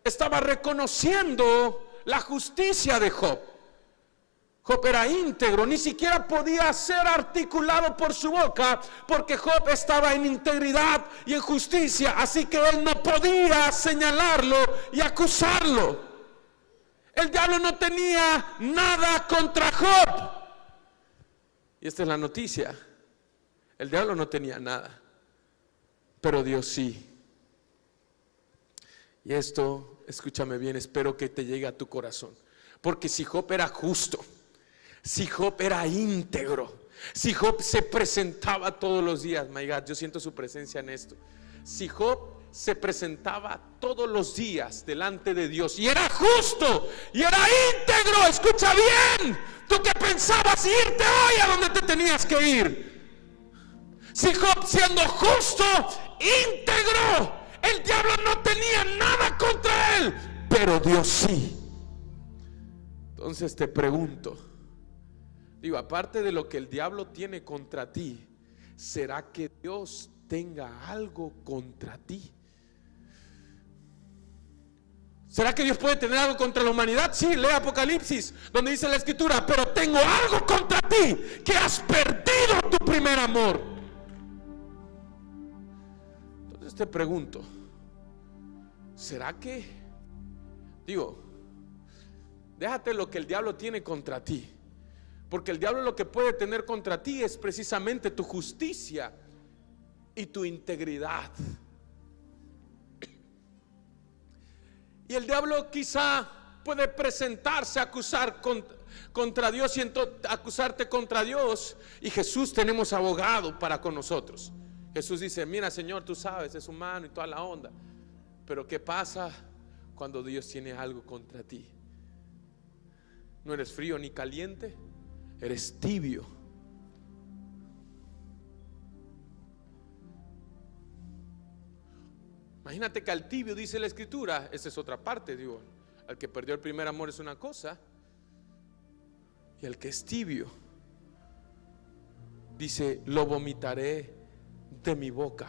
estaba reconociendo la justicia de Job. Job era íntegro, ni siquiera podía ser articulado por su boca, porque Job estaba en integridad y en justicia, así que él no podía señalarlo y acusarlo. El diablo no tenía nada contra Job. Y esta es la noticia: el diablo no tenía nada, pero Dios sí. Y esto, escúchame bien, espero que te llegue a tu corazón, porque si Job era justo, si Job era íntegro, si Job se presentaba todos los días, my God, yo siento su presencia en esto. Si Job se presentaba todos los días delante de Dios y era justo y era íntegro, escucha bien, tú que pensabas irte hoy a donde te tenías que ir. Si Job, siendo justo, íntegro, el diablo no tenía nada contra él, pero Dios sí. Entonces te pregunto, digo, aparte de lo que el diablo tiene contra ti, ¿será que Dios tenga algo contra ti? ¿Será que Dios puede tener algo contra la humanidad? Sí, lee Apocalipsis, donde dice la Escritura: pero tengo algo contra ti, que has perdido tu primer amor. Entonces te pregunto, ¿será que, digo, déjate lo que el diablo tiene contra ti? Porque el diablo lo que puede tener contra ti es precisamente tu justicia y tu integridad. Y el diablo quizá puede presentarse a acusar contra Dios y acusarte contra Dios. Y Jesús, tenemos abogado para con nosotros. Jesús dice: mira, Señor, tú sabes, es humano y toda la onda. Pero ¿qué pasa cuando Dios tiene algo contra ti? No eres frío ni caliente, eres tibio. Imagínate que al tibio, dice la Escritura, esa es otra parte, digo, al que perdió el primer amor es una cosa, y al que es tibio, dice: lo vomitaré de mi boca.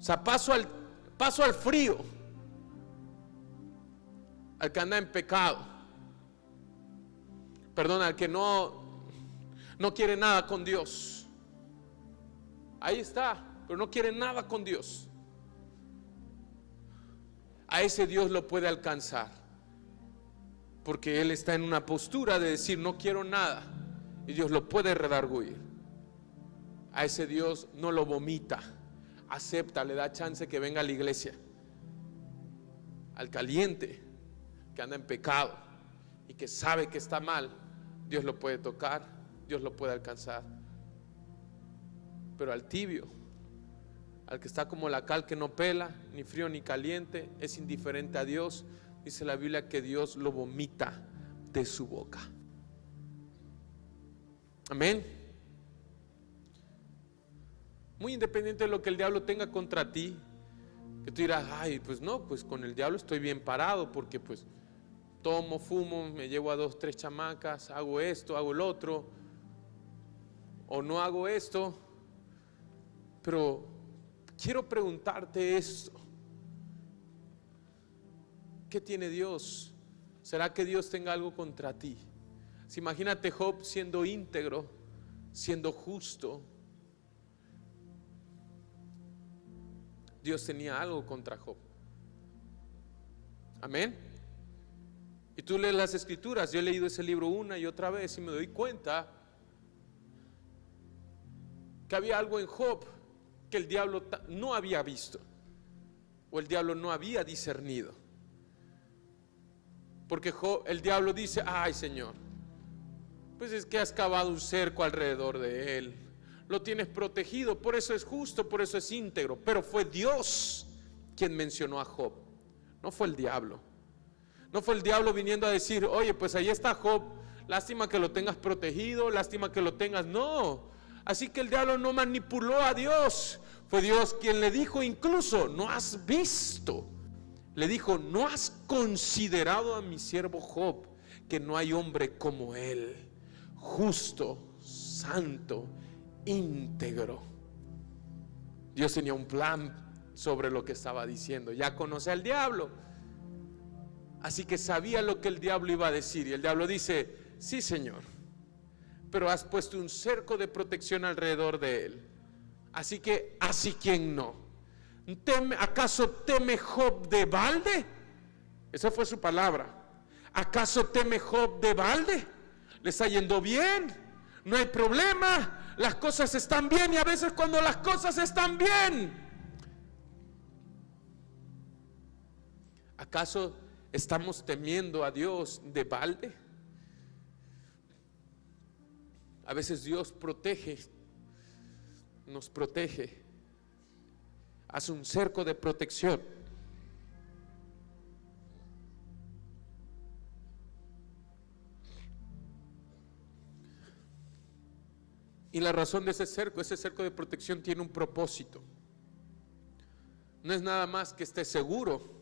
O sea, paso al frío, al que anda en pecado, perdón, al que no quiere nada con Dios. Ahí está, pero no quiere nada con Dios. A ese Dios lo puede alcanzar, porque él está en una postura de decir: no quiero nada, y Dios lo puede redarguir. A ese Dios no lo vomita, acepta, le da chance que venga a la iglesia. Al caliente, que anda en pecado y que sabe que está mal, Dios lo puede tocar, Dios lo puede alcanzar. Pero al tibio, al que está como la cal que no pela, ni frío ni caliente, es indiferente a Dios, dice la Biblia que Dios lo vomita de su boca. Amén. Muy independiente de lo que el diablo tenga contra ti, que tú dirás: ay, pues no, pues con el diablo estoy bien parado, porque pues tomo, fumo, me llevo a 2, 3 chamacas, hago esto, hago el otro, o no hago esto. Pero quiero preguntarte esto: ¿qué tiene Dios? ¿Será que Dios tenga algo contra ti? Si imagínate Job siendo íntegro, siendo justo, Dios tenía algo contra Job. Amén. Y tú lees las escrituras. Yo he leído ese libro una y otra vez y me doy cuenta que había algo en Job que el diablo no había visto, o el diablo no había discernido. Porque el diablo dice: ay, Señor, pues es que has cavado un cerco alrededor de él, lo tienes protegido, por eso es justo, por eso es íntegro. Pero fue Dios quien mencionó a Job, no fue el diablo. No fue el diablo viniendo a decir: oye, pues ahí está Job, lástima que lo tengas protegido, lástima que lo tengas. No, así que el diablo no manipuló a Dios. Fue Dios quien le dijo, incluso: no has visto, le dijo: no has considerado a mi siervo Job, que no hay hombre como él, justo, santo, íntegro. Dios tenía un plan sobre lo que estaba diciendo. Ya conoce al diablo, así que sabía lo que el diablo iba a decir. Y el diablo dice: sí, Señor, pero has puesto un cerco de protección alrededor de él, así que así quien no. ¿Acaso teme Job de balde? Esa fue su palabra. ¿Acaso teme Job de balde? Le está yendo bien, no hay problema, las cosas están bien. Y a veces cuando las cosas están bien, ¿acaso estamos temiendo a Dios de balde? A veces Dios nos protege, hace un cerco de protección. Y la razón de ese cerco de protección tiene un propósito. No es nada más que esté seguro.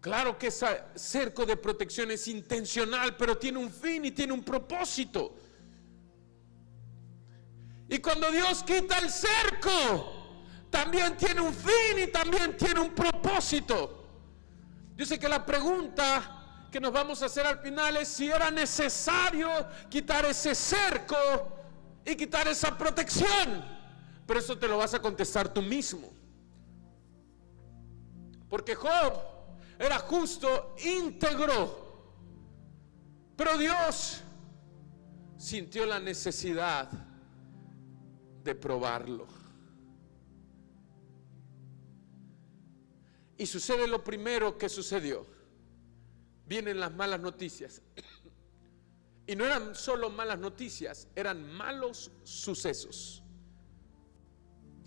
Claro que ese cerco de protección es intencional, pero tiene un fin y tiene un propósito. Y cuando Dios quita el cerco, también tiene un fin y también tiene un propósito. Yo sé que la pregunta que nos vamos a hacer al final es si era necesario quitar ese cerco y quitar esa protección. Pero eso te lo vas a contestar tú mismo. Porque Job era justo, íntegro, pero Dios sintió la necesidad de probarlo. Y sucede lo primero que sucedió. Vienen las malas noticias. Y no eran solo malas noticias, eran malos sucesos.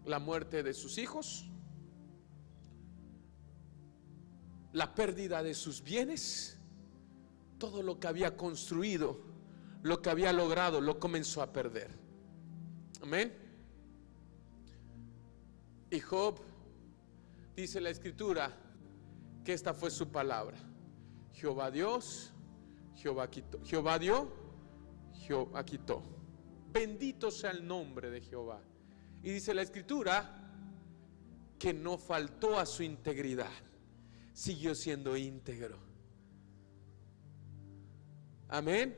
La muerte de sus hijos, la pérdida de sus bienes, todo lo que había construido, lo que había logrado, lo comenzó a perder. Amén. Y Job, dice la escritura, que esta fue su palabra: Jehová Dios, Jehová quitó. Jehová dio, Jehová quitó. Bendito sea el nombre de Jehová. Y dice la escritura que no faltó a su integridad, siguió siendo íntegro. Amén.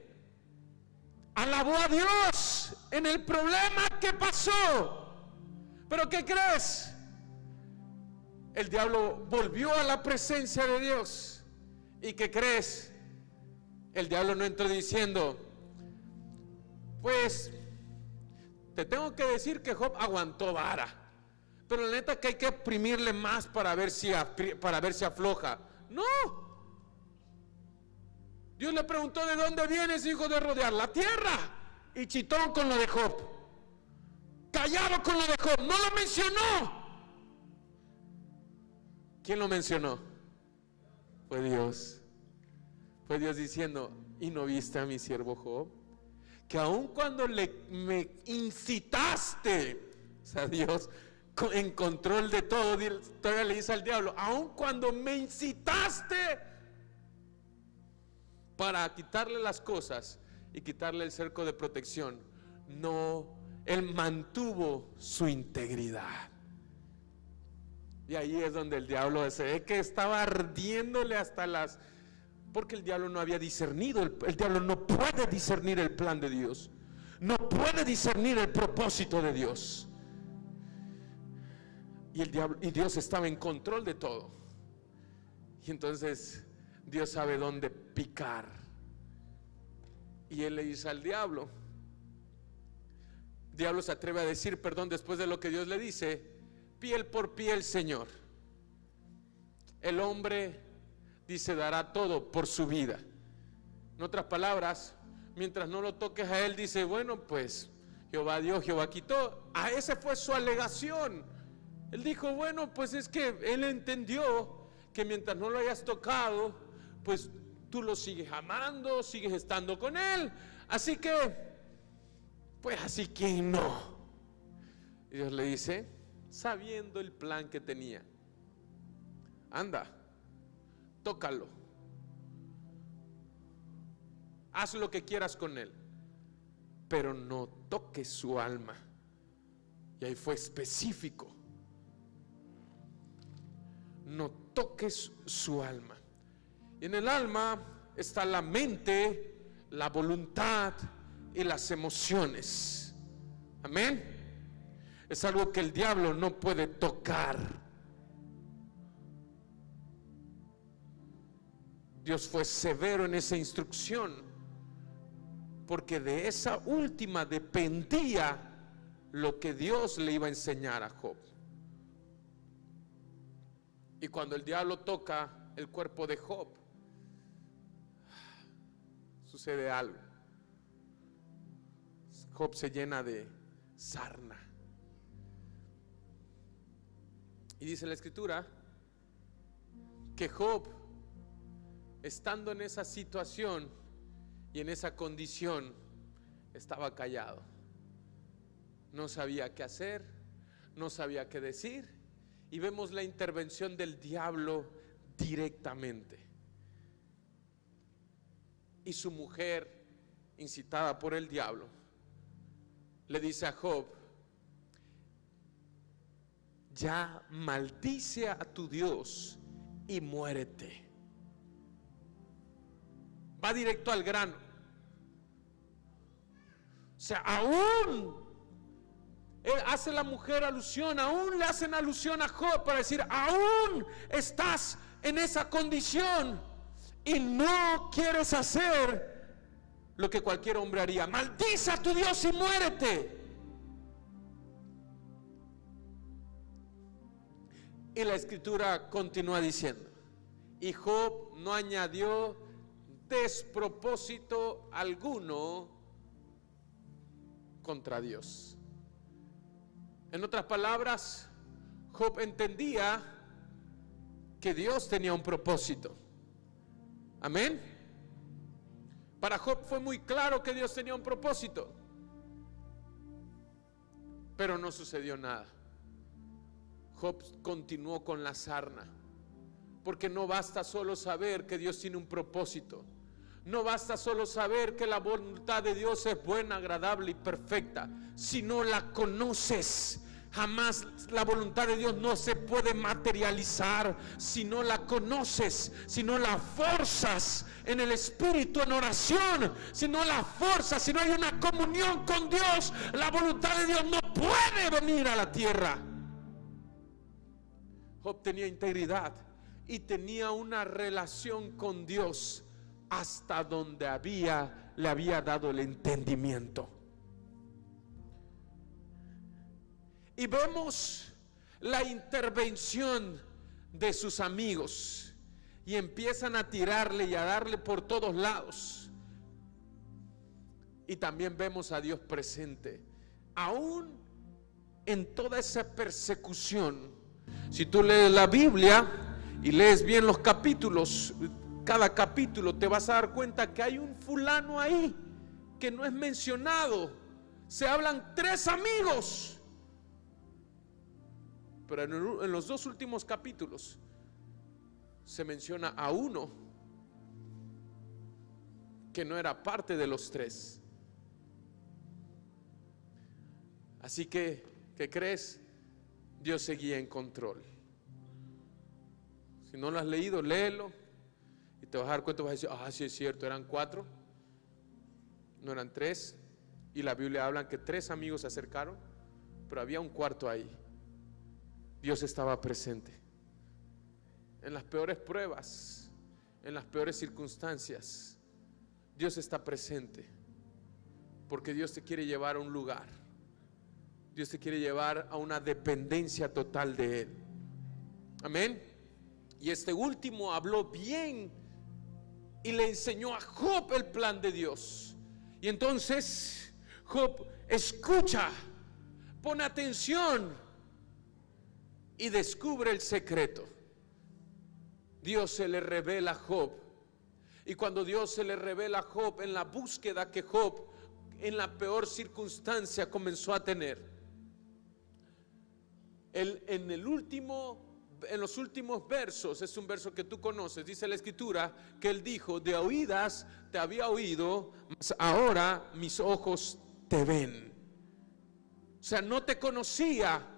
Alabó a Dios en el problema que pasó. Pero ¿qué crees? El diablo volvió a la presencia de Dios. ¿Y qué crees? El diablo no entró diciendo: pues te tengo que decir que Job aguantó vara, pero la neta que hay que exprimirle más para ver si afloja. No. Dios le preguntó: ¿de dónde vienes, hijo? De rodear la tierra. Y chitón con lo de Job, callado con lo de Job, no lo mencionó. ¿Quién lo mencionó? Fue Dios. Fue Dios diciendo: ¿y no viste a mi siervo Job? Que aun cuando me incitaste, o sea, Dios en control de todo, todavía le dice al diablo: aun cuando me incitaste para quitarle las cosas y quitarle el cerco de protección, no, él mantuvo su integridad. Y ahí es donde el diablo se ve que estaba ardiéndole hasta las... Porque el diablo no había discernido, el diablo no puede discernir el plan de Dios, no puede discernir el propósito de Dios. y Dios estaba en control de todo. Y entonces Dios sabe dónde picar. Y él le dice al diablo. El diablo se atreve a decir perdón después de lo que Dios le dice. Piel por piel, Señor. El hombre dice dará todo por su vida. En otras palabras, mientras no lo toques a él, dice, bueno, pues Jehová dio, Jehová quitó. A esa fue su alegación. Él dijo, bueno, pues es que él entendió que mientras no lo hayas tocado, pues tú lo sigues amando, sigues estando con él. Así que, pues así que no. Y Dios le dice, sabiendo el plan que tenía, anda, tócalo, haz lo que quieras con él, pero no toques su alma. Y ahí fue específico. No toques su alma. Y en el alma está la mente, la voluntad y las emociones. Amén. Es algo que el diablo no puede tocar. Dios fue severo en esa instrucción, porque de esa última dependía lo que Dios le iba a enseñar a Job. Y cuando el diablo toca el cuerpo de Job, sucede algo. Job se llena de sarna. Y dice la escritura que Job, estando en esa situación y en esa condición, estaba callado. No sabía qué hacer, no sabía qué decir. Y vemos la intervención del diablo directamente. Y su mujer, incitada por el diablo, le dice a Job, ya maldice a tu Dios y muérete. Va directo al grano. O sea, aún hace la mujer alusión, aún le hacen alusión a Job para decir, aún estás en esa condición y no quieres hacer lo que cualquier hombre haría. Maldice a tu Dios y muérete. Y la escritura continúa diciendo, y Job no añadió despropósito alguno contra Dios. En otras palabras, Job entendía que Dios tenía un propósito. Amén. Para Job fue muy claro que Dios tenía un propósito, pero no sucedió nada. Job continuó con la sarna, porque no basta solo saber que Dios tiene un propósito. No basta solo saber que la voluntad de Dios es buena, agradable y perfecta. Si no la conoces, jamás la voluntad de Dios no se puede materializar. Si no la conoces, si no la forzas en el espíritu, en oración, si no la forzas, si no hay una comunión con Dios, la voluntad de Dios no puede venir a la tierra. Job tenía integridad y tenía una relación con Dios hasta donde le había dado el entendimiento. Y vemos la intervención de sus amigos y empiezan a tirarle y a darle por todos lados. Y también vemos a Dios presente, aún en toda esa persecución. Si tú lees la Biblia y lees bien los capítulos, cada capítulo, te vas a dar cuenta que hay un fulano ahí que no es mencionado. Se hablan 3 amigos, pero en los 2 últimos capítulos se menciona a uno que no era parte de los 3. Así que, ¿qué crees? Dios seguía en control. Si no lo has leído, léelo y te vas a dar cuenta, vas a decir, sí es cierto, eran 4, no eran 3. Y la Biblia habla que 3 amigos se acercaron, pero había un cuarto ahí. Dios estaba presente. En las peores pruebas, en las peores circunstancias, Dios está presente. Porque Dios te quiere llevar a un lugar. Dios te quiere llevar a una dependencia total de Él. Amén. Y este último habló bien y le enseñó a Job el plan de Dios. Y entonces Job escucha, pone atención y descubre el secreto. Dios se le revela a Job. Y cuando Dios se le revela a Job en la búsqueda que Job en la peor circunstancia comenzó a tener, en los últimos versos, es un verso que tú conoces, dice la escritura que él dijo: de oídas te había oído, mas ahora mis ojos te ven. O sea, no te conocía.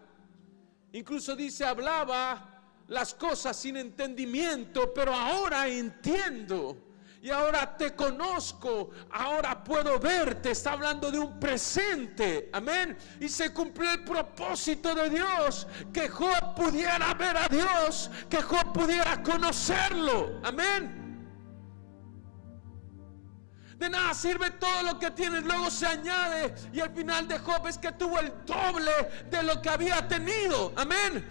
Incluso dice, hablaba las cosas sin entendimiento, pero ahora entiendo. Y ahora te conozco, ahora puedo verte. Está hablando de un presente, amén. Y se cumplió el propósito de Dios, que Job pudiera ver a Dios, que Job pudiera conocerlo, amén. De nada sirve todo lo que tienes, luego se añade, y al final de Job es que tuvo el doble de lo que había tenido, amén.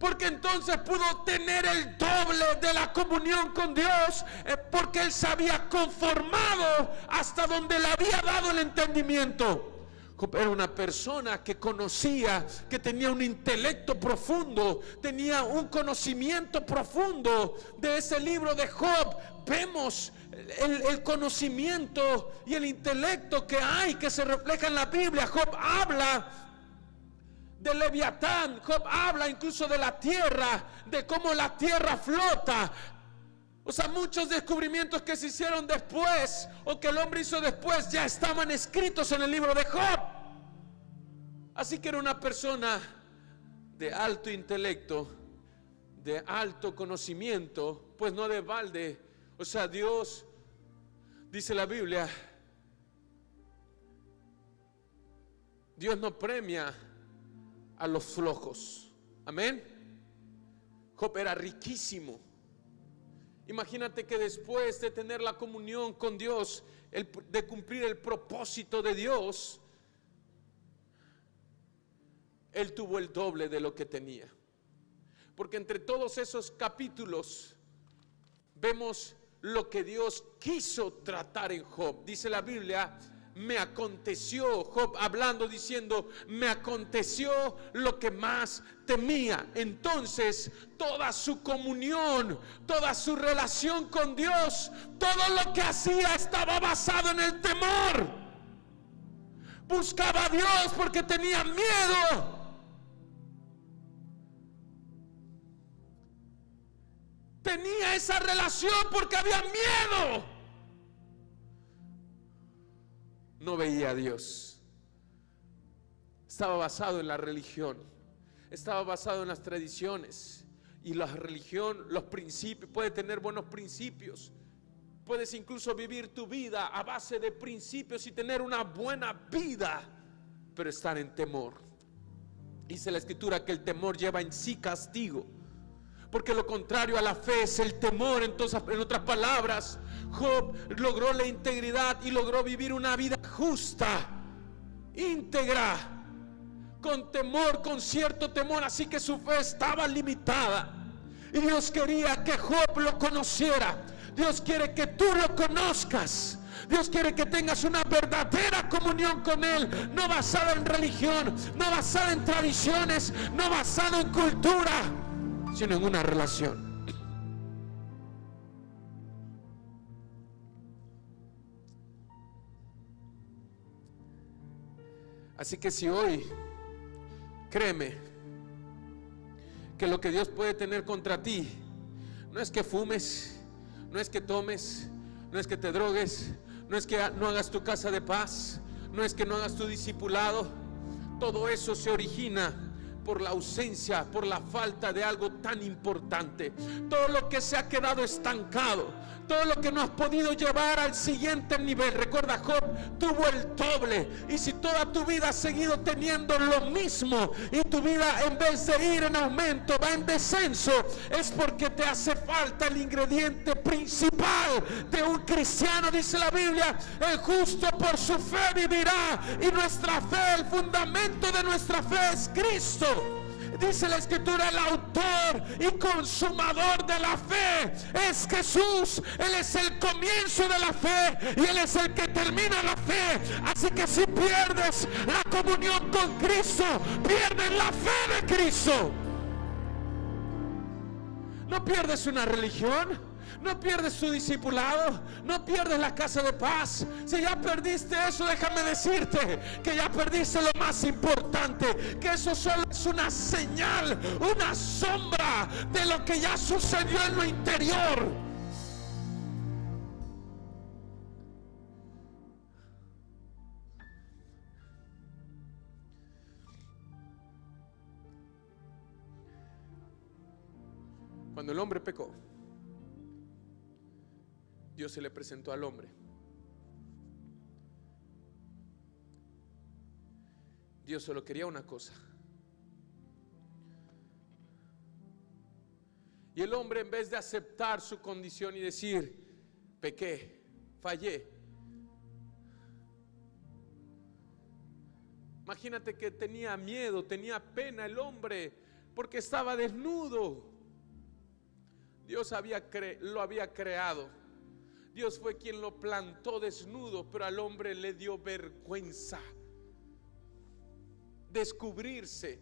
Porque entonces pudo tener el doble de la comunión con Dios, porque él se había conformado hasta donde le había dado el entendimiento. Job era una persona que conocía, que tenía un intelecto profundo, tenía un conocimiento profundo de ese libro de Job. Vemos el conocimiento y el intelecto que hay, que se refleja en la Biblia. Job habla de Leviatán, Job habla incluso de la tierra, de cómo la tierra flota. O sea, muchos descubrimientos que se hicieron después, o que el hombre hizo después, ya estaban escritos en el libro de Job. Así que era una persona de alto intelecto, de alto conocimiento, pues no de balde. O sea, Dios, dice la Biblia, Dios no premia a los flojos, amén. Job era riquísimo. Imagínate que después de tener la comunión con Dios, de cumplir el propósito de Dios, él tuvo el doble de lo que tenía. Porque entre todos esos capítulos vemos lo que Dios quiso tratar en Job. Dice la Biblia, me aconteció, Job hablando, diciendo, me aconteció lo que más temía. Entonces toda su comunión, toda su relación con Dios, todo lo que hacía estaba basado en el temor. Buscaba a Dios porque tenía miedo. Tenía esa relación porque había miedo. No veía a Dios. Estaba basado en la religión, estaba basado en las tradiciones. Y la religión, los principios, puede tener buenos principios. Puedes incluso vivir tu vida a base de principios y tener una buena vida, pero estar en temor. Dice la escritura que el temor lleva en sí castigo, porque lo contrario a la fe es el temor. Entonces, en otras palabras, Job logró la integridad y logró vivir una vida justa, íntegra, con temor, con cierto temor. Así que su fe estaba limitada. Y Dios quería que Job lo conociera. Dios quiere que tú lo conozcas. Dios quiere que tengas una verdadera comunión con Él, no basada en religión, no basada en tradiciones, no basada en cultura, sino en una relación. Así que si hoy, créeme, que lo que Dios puede tener contra ti no es que fumes, no es que tomes, no es que te drogues, no es que no hagas tu casa de paz, no es que no hagas tu discipulado. Todo eso se origina por la ausencia, por la falta de algo tan importante. Todo lo que se ha quedado estancado, todo lo que no has podido llevar al siguiente nivel. Recuerda, Job tuvo el doble. Y si toda tu vida has seguido teniendo lo mismo y tu vida en vez de ir en aumento va en descenso, es porque te hace falta el ingrediente principal de un cristiano. Dice la Biblia: el justo por su fe vivirá. Y nuestra fe, el fundamento de nuestra fe es Cristo. Dice la Escritura: el autor y consumador de la fe es Jesús. Él es el comienzo de la fe y Él es el que termina la fe. Así que si pierdes la comunión con Cristo, pierdes la fe de Cristo. No pierdes una religión, no pierdes tu discipulado, no pierdes la casa de paz. Si ya perdiste eso, déjame decirte que ya perdiste lo más importante, que eso solo es una señal, una sombra de lo que ya sucedió en lo interior. Cuando el hombre pecó, Dios se le presentó al hombre. Dios solo quería una cosa. Y el hombre, en vez de aceptar su condición y decir: pequé, fallé. Imagínate que tenía miedo, tenía pena el hombre porque estaba desnudo. Dios lo había creado. Dios fue quien lo plantó desnudo, pero al hombre le dio vergüenza descubrirse.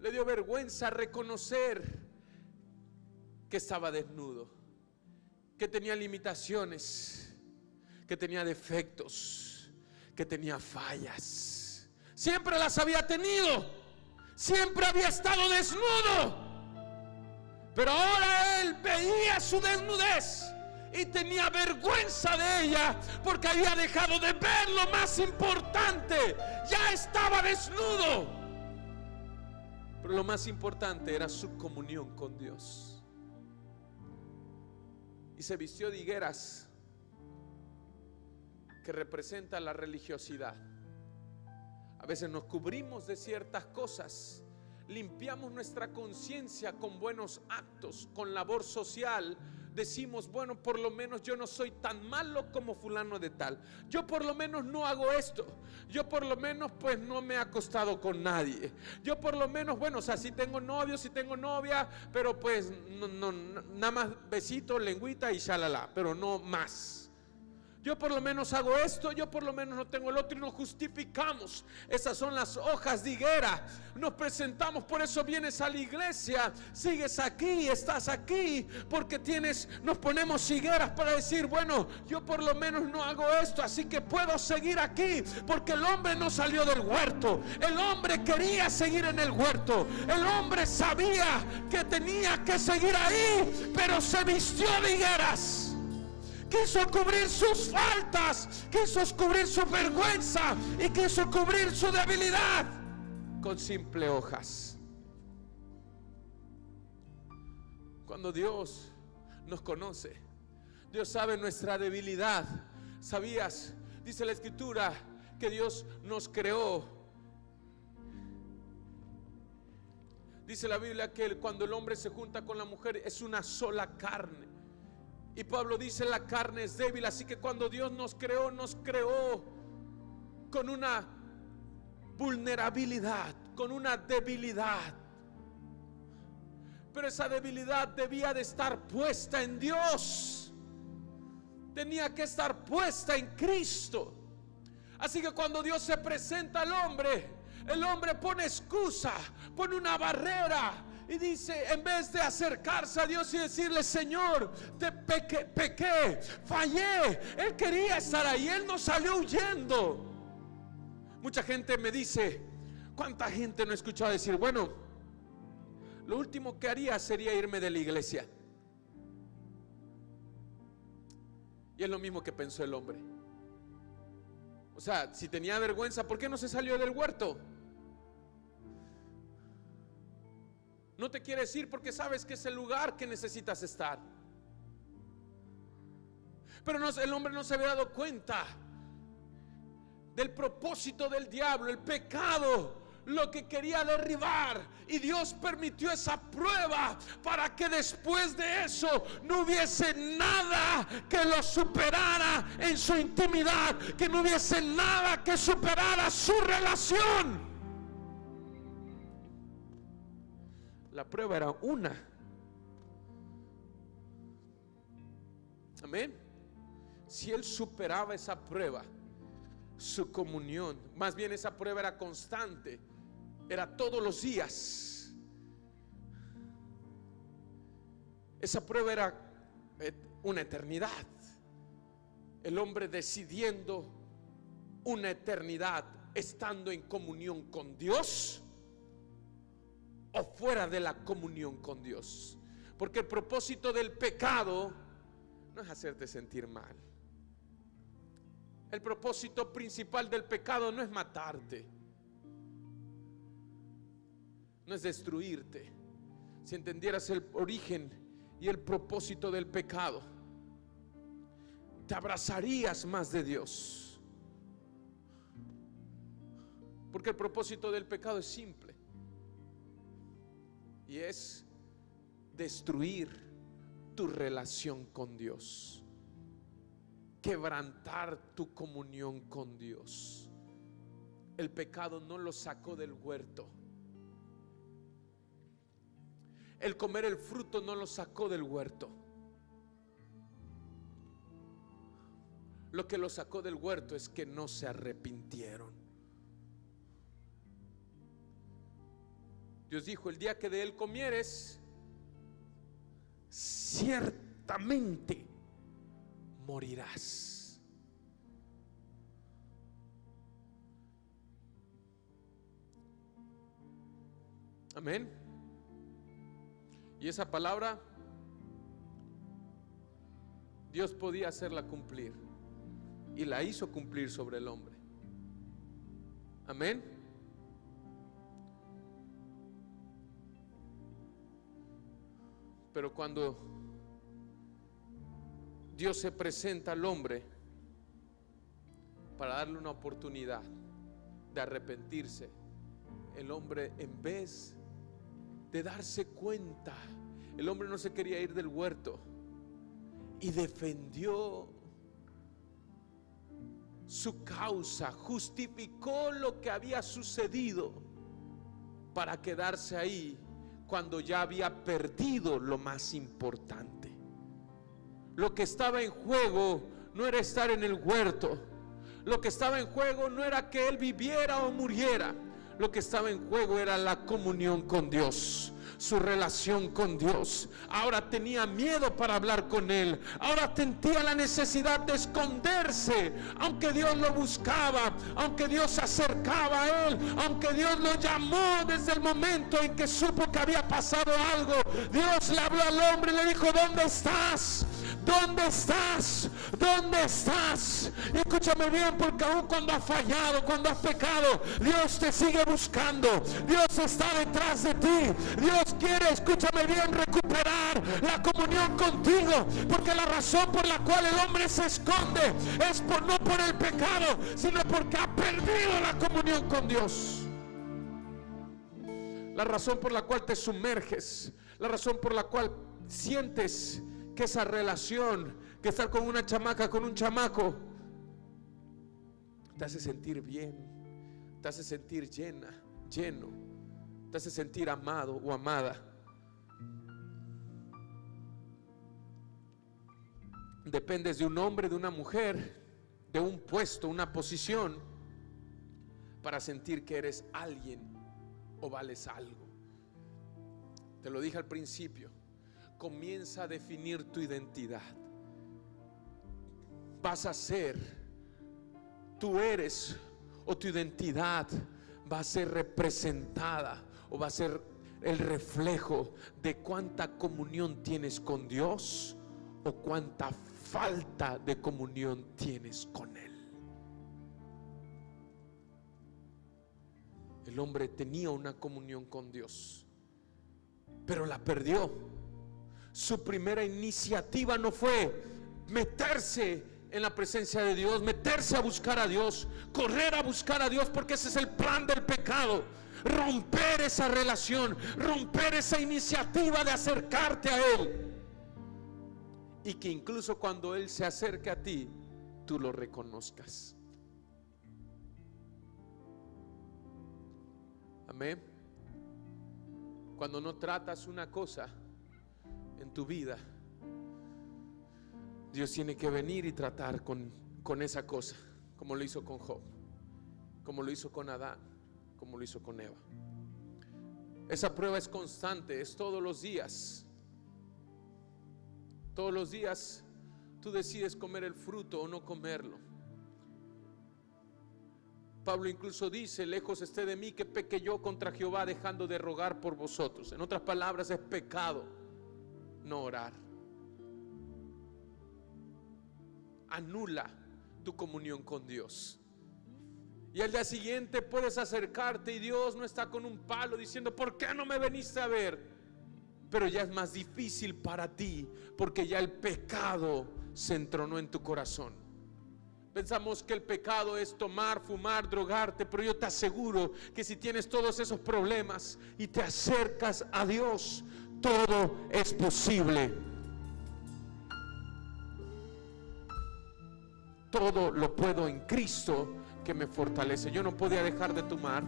Le dio vergüenza reconocer que estaba desnudo, que tenía limitaciones, que tenía defectos, que tenía fallas. Siempre las había tenido, siempre había estado desnudo. Pero ahora él veía su desnudez y tenía vergüenza de ella porque había dejado de ver lo más importante. Ya estaba desnudo. Pero lo más importante era su comunión con Dios. Y se vistió de higueras, que representa la religiosidad. A veces nos cubrimos de ciertas cosas. Limpiamos nuestra conciencia con buenos actos, con labor social. Decimos: bueno, por lo menos yo no soy tan malo como fulano de tal. Yo por lo menos no hago esto. Yo por lo menos pues no me he acostado con nadie. Yo por lo menos, bueno, o sea, si tengo novio, si tengo novia, pero pues no, nada más besito, lengüita y shalala, pero no más. Yo por lo menos hago esto, yo por lo menos no tengo el otro, y nos justificamos. Esas son las hojas de higuera. Nos presentamos, por eso vienes a la iglesia, sigues aquí, estás aquí, porque nos ponemos higueras para decir: bueno, yo por lo menos no hago esto, así que puedo seguir aquí, porque el hombre no salió del huerto. El hombre quería seguir en el huerto. El hombre sabía que tenía que seguir ahí, pero se vistió de higueras. Quiso cubrir sus faltas, quiso cubrir su vergüenza y quiso cubrir su debilidad con simples hojas. Cuando Dios nos conoce, Dios sabe nuestra debilidad. ¿Sabías? Dice la Escritura que Dios nos creó. Dice la Biblia que cuando el hombre se junta con la mujer es una sola carne. Y Pablo dice: la carne es débil. Así que cuando Dios nos creó con una vulnerabilidad, con una debilidad. Pero esa debilidad debía de estar puesta en Dios. Tenía que estar puesta en Cristo. Así que cuando Dios se presenta al hombre, el hombre pone excusa, pone una barrera. Y dice, en vez de acercarse a Dios y decirle: Señor, te pequé, fallé. Él quería estar ahí, él no salió huyendo. Mucha gente me dice: ¿cuánta gente no he escuchado decir: bueno, lo último que haría sería irme de la iglesia? Y es lo mismo que pensó el hombre. O sea, si tenía vergüenza, ¿por qué no se salió del huerto? No te quieres ir porque sabes que es el lugar que necesitas estar. Pero no, el hombre no se había dado cuenta del propósito del diablo, el pecado, lo que quería derribar. Y Dios permitió esa prueba para que después de eso no hubiese nada que lo superara en su intimidad, que no hubiese nada que superara su relación. La prueba era una. Amén. Si él superaba esa prueba, su comunión, más bien esa prueba era constante, era todos los días. Esa prueba era una eternidad. El hombre decidiendo una eternidad estando en comunión con Dios o fuera de la comunión con Dios. Porque el propósito del pecado no es hacerte sentir mal. El propósito principal del pecado no es matarte, no es destruirte. Si entendieras el origen y el propósito del pecado, te abrazarías más de Dios. Porque el propósito del pecado es simple y es destruir tu relación con Dios, quebrantar tu comunión con Dios. El pecado no lo sacó del huerto. El comer el fruto no lo sacó del huerto. Lo que lo sacó del huerto es que no se arrepintieron. Dios dijo: el día que de él comieres, ciertamente morirás. Amén. Y esa palabra Dios podía hacerla cumplir, y la hizo cumplir sobre el hombre. Amén. Pero cuando Dios se presenta al hombre para darle una oportunidad de arrepentirse, el hombre, en vez de darse cuenta, el hombre no se quería ir del huerto y defendió su causa, justificó lo que había sucedido para quedarse ahí cuando ya había perdido lo más importante. Lo que estaba en juego no era estar en el huerto. Lo que estaba en juego no era que él viviera o muriera. Lo que estaba en juego era la comunión con Dios, su relación con Dios. Ahora tenía miedo para hablar con él. Ahora sentía la necesidad de esconderse, aunque Dios lo buscaba, aunque Dios se acercaba a él, aunque Dios lo llamó desde el momento en que supo que había pasado algo. Dios le habló al hombre y le dijo: ¿dónde estás? ¿Dónde estás? ¿Dónde estás? Y escúchame bien, porque aún cuando has fallado, cuando has pecado, Dios te sigue buscando. Dios está detrás de ti. Dios quiere, escúchame bien, recuperar la comunión contigo. Porque la razón por la cual el hombre se esconde es no por el pecado, sino porque ha perdido la comunión con Dios. La razón por la cual te sumerges, la razón por la cual sientes que esa relación, que estar con una chamaca, con un chamaco, te hace sentir bien, te hace sentir llena, lleno, te hace sentir amado o amada. Dependes de un hombre, de una mujer, de un puesto, una posición, para sentir que eres alguien o vales algo. Te lo dije al principio. Comienza a definir tu identidad. Vas a ser, tú eres, o tu identidad va a ser representada, o va a ser el reflejo de cuánta comunión tienes con Dios o cuánta falta de comunión tienes con Él. El hombre tenía una comunión con Dios, pero la perdió. Su primera iniciativa no fue meterse en la presencia de Dios, meterse a buscar a Dios, correr a buscar a Dios, porque ese es el plan del pecado. Romper esa relación, romper esa iniciativa de acercarte a Él, y que incluso cuando Él se acerque a ti, tú lo reconozcas. Amén. Cuando no tratas una cosa en tu vida, Dios tiene que venir y tratar con esa cosa, como lo hizo con Job, como lo hizo con Adán, como lo hizo con Eva. Esa prueba es constante, es todos los días. Todos los días tú decides comer el fruto o no comerlo. Pablo incluso dice: lejos esté de mí que peque yo contra Jehová, dejando de rogar por vosotros. En otras palabras, es pecado no orar. Anula tu comunión con Dios. Y al día siguiente puedes acercarte y Dios no está con un palo diciendo: ¿por qué no me veniste a ver? Pero ya es más difícil para ti, porque ya el pecado se entronó en tu corazón. Pensamos que el pecado es tomar, fumar, drogarte, pero yo te aseguro que si tienes todos esos problemas y te acercas a Dios, todo es posible. Todo lo puedo en Cristo que me fortalece. Yo no podía dejar de tomar,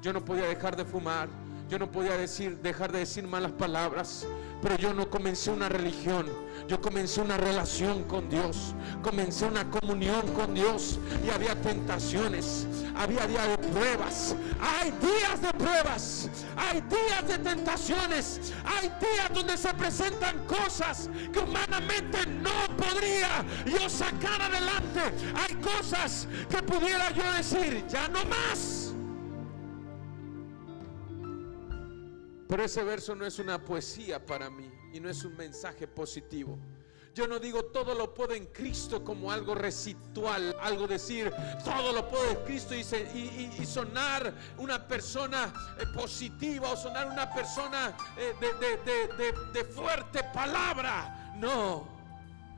yo no podía dejar de fumar, yo no podía dejar de decir malas palabras, pero yo no comencé una religión, yo comencé una relación con Dios, comencé una comunión con Dios. Y había tentaciones, había días de pruebas, hay días de pruebas, hay días de tentaciones, hay días donde se presentan cosas que humanamente no podría yo sacar adelante. Hay cosas que pudiera yo decir: ya no más. Pero ese verso no es una poesía para mí y no es un mensaje positivo. Yo no digo todo lo puedo en Cristo como algo residual, algo decir todo lo puedo en Cristo y sonar una persona positiva, o sonar una persona de fuerte palabra. No,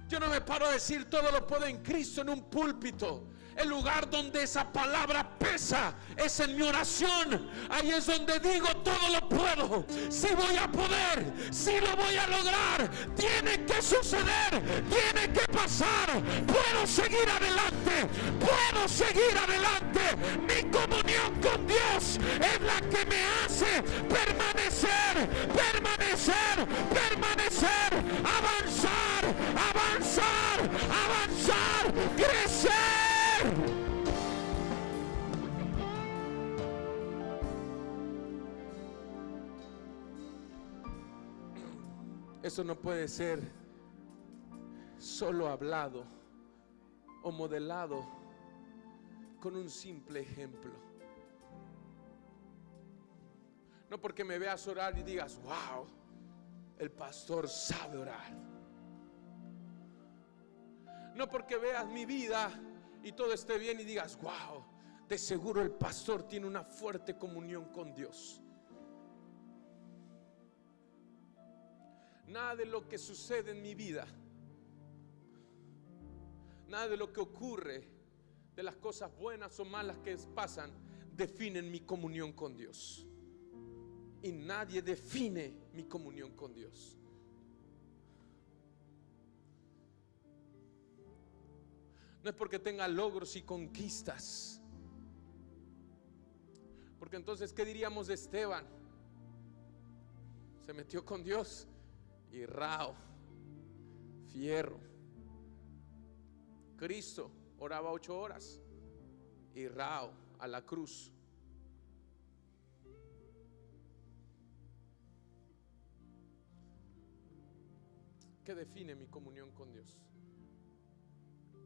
yo no me paro a decir todo lo puedo en Cristo en un púlpito. El lugar donde esa palabra pesa es en mi oración. Ahí es donde digo: todo lo puedo, si voy a poder, si lo voy a lograr, tiene que suceder, tiene que pasar, puedo seguir adelante, puedo seguir adelante. Mi comunión con Dios es la que me hace permanecer, permanecer, permanecer, avanzar, avanzar, avanzar, crecer. Eso no puede ser solo hablado o modelado con un simple ejemplo. No porque me veas orar y digas: wow, el pastor sabe orar. No porque veas mi vida y todo esté bien y digas: wow, de seguro el pastor tiene una fuerte comunión con Dios. Nada de lo que sucede en mi vida, nada de lo que ocurre, de las cosas buenas o malas que pasan, definen mi comunión con Dios. Y nadie define mi comunión con Dios. No es porque tenga logros y conquistas. Porque entonces, ¿qué diríamos de Esteban? Se metió con Dios y rao, fierro. Cristo oraba 8 horas y rao a la cruz. ¿Qué define mi comunión con Dios?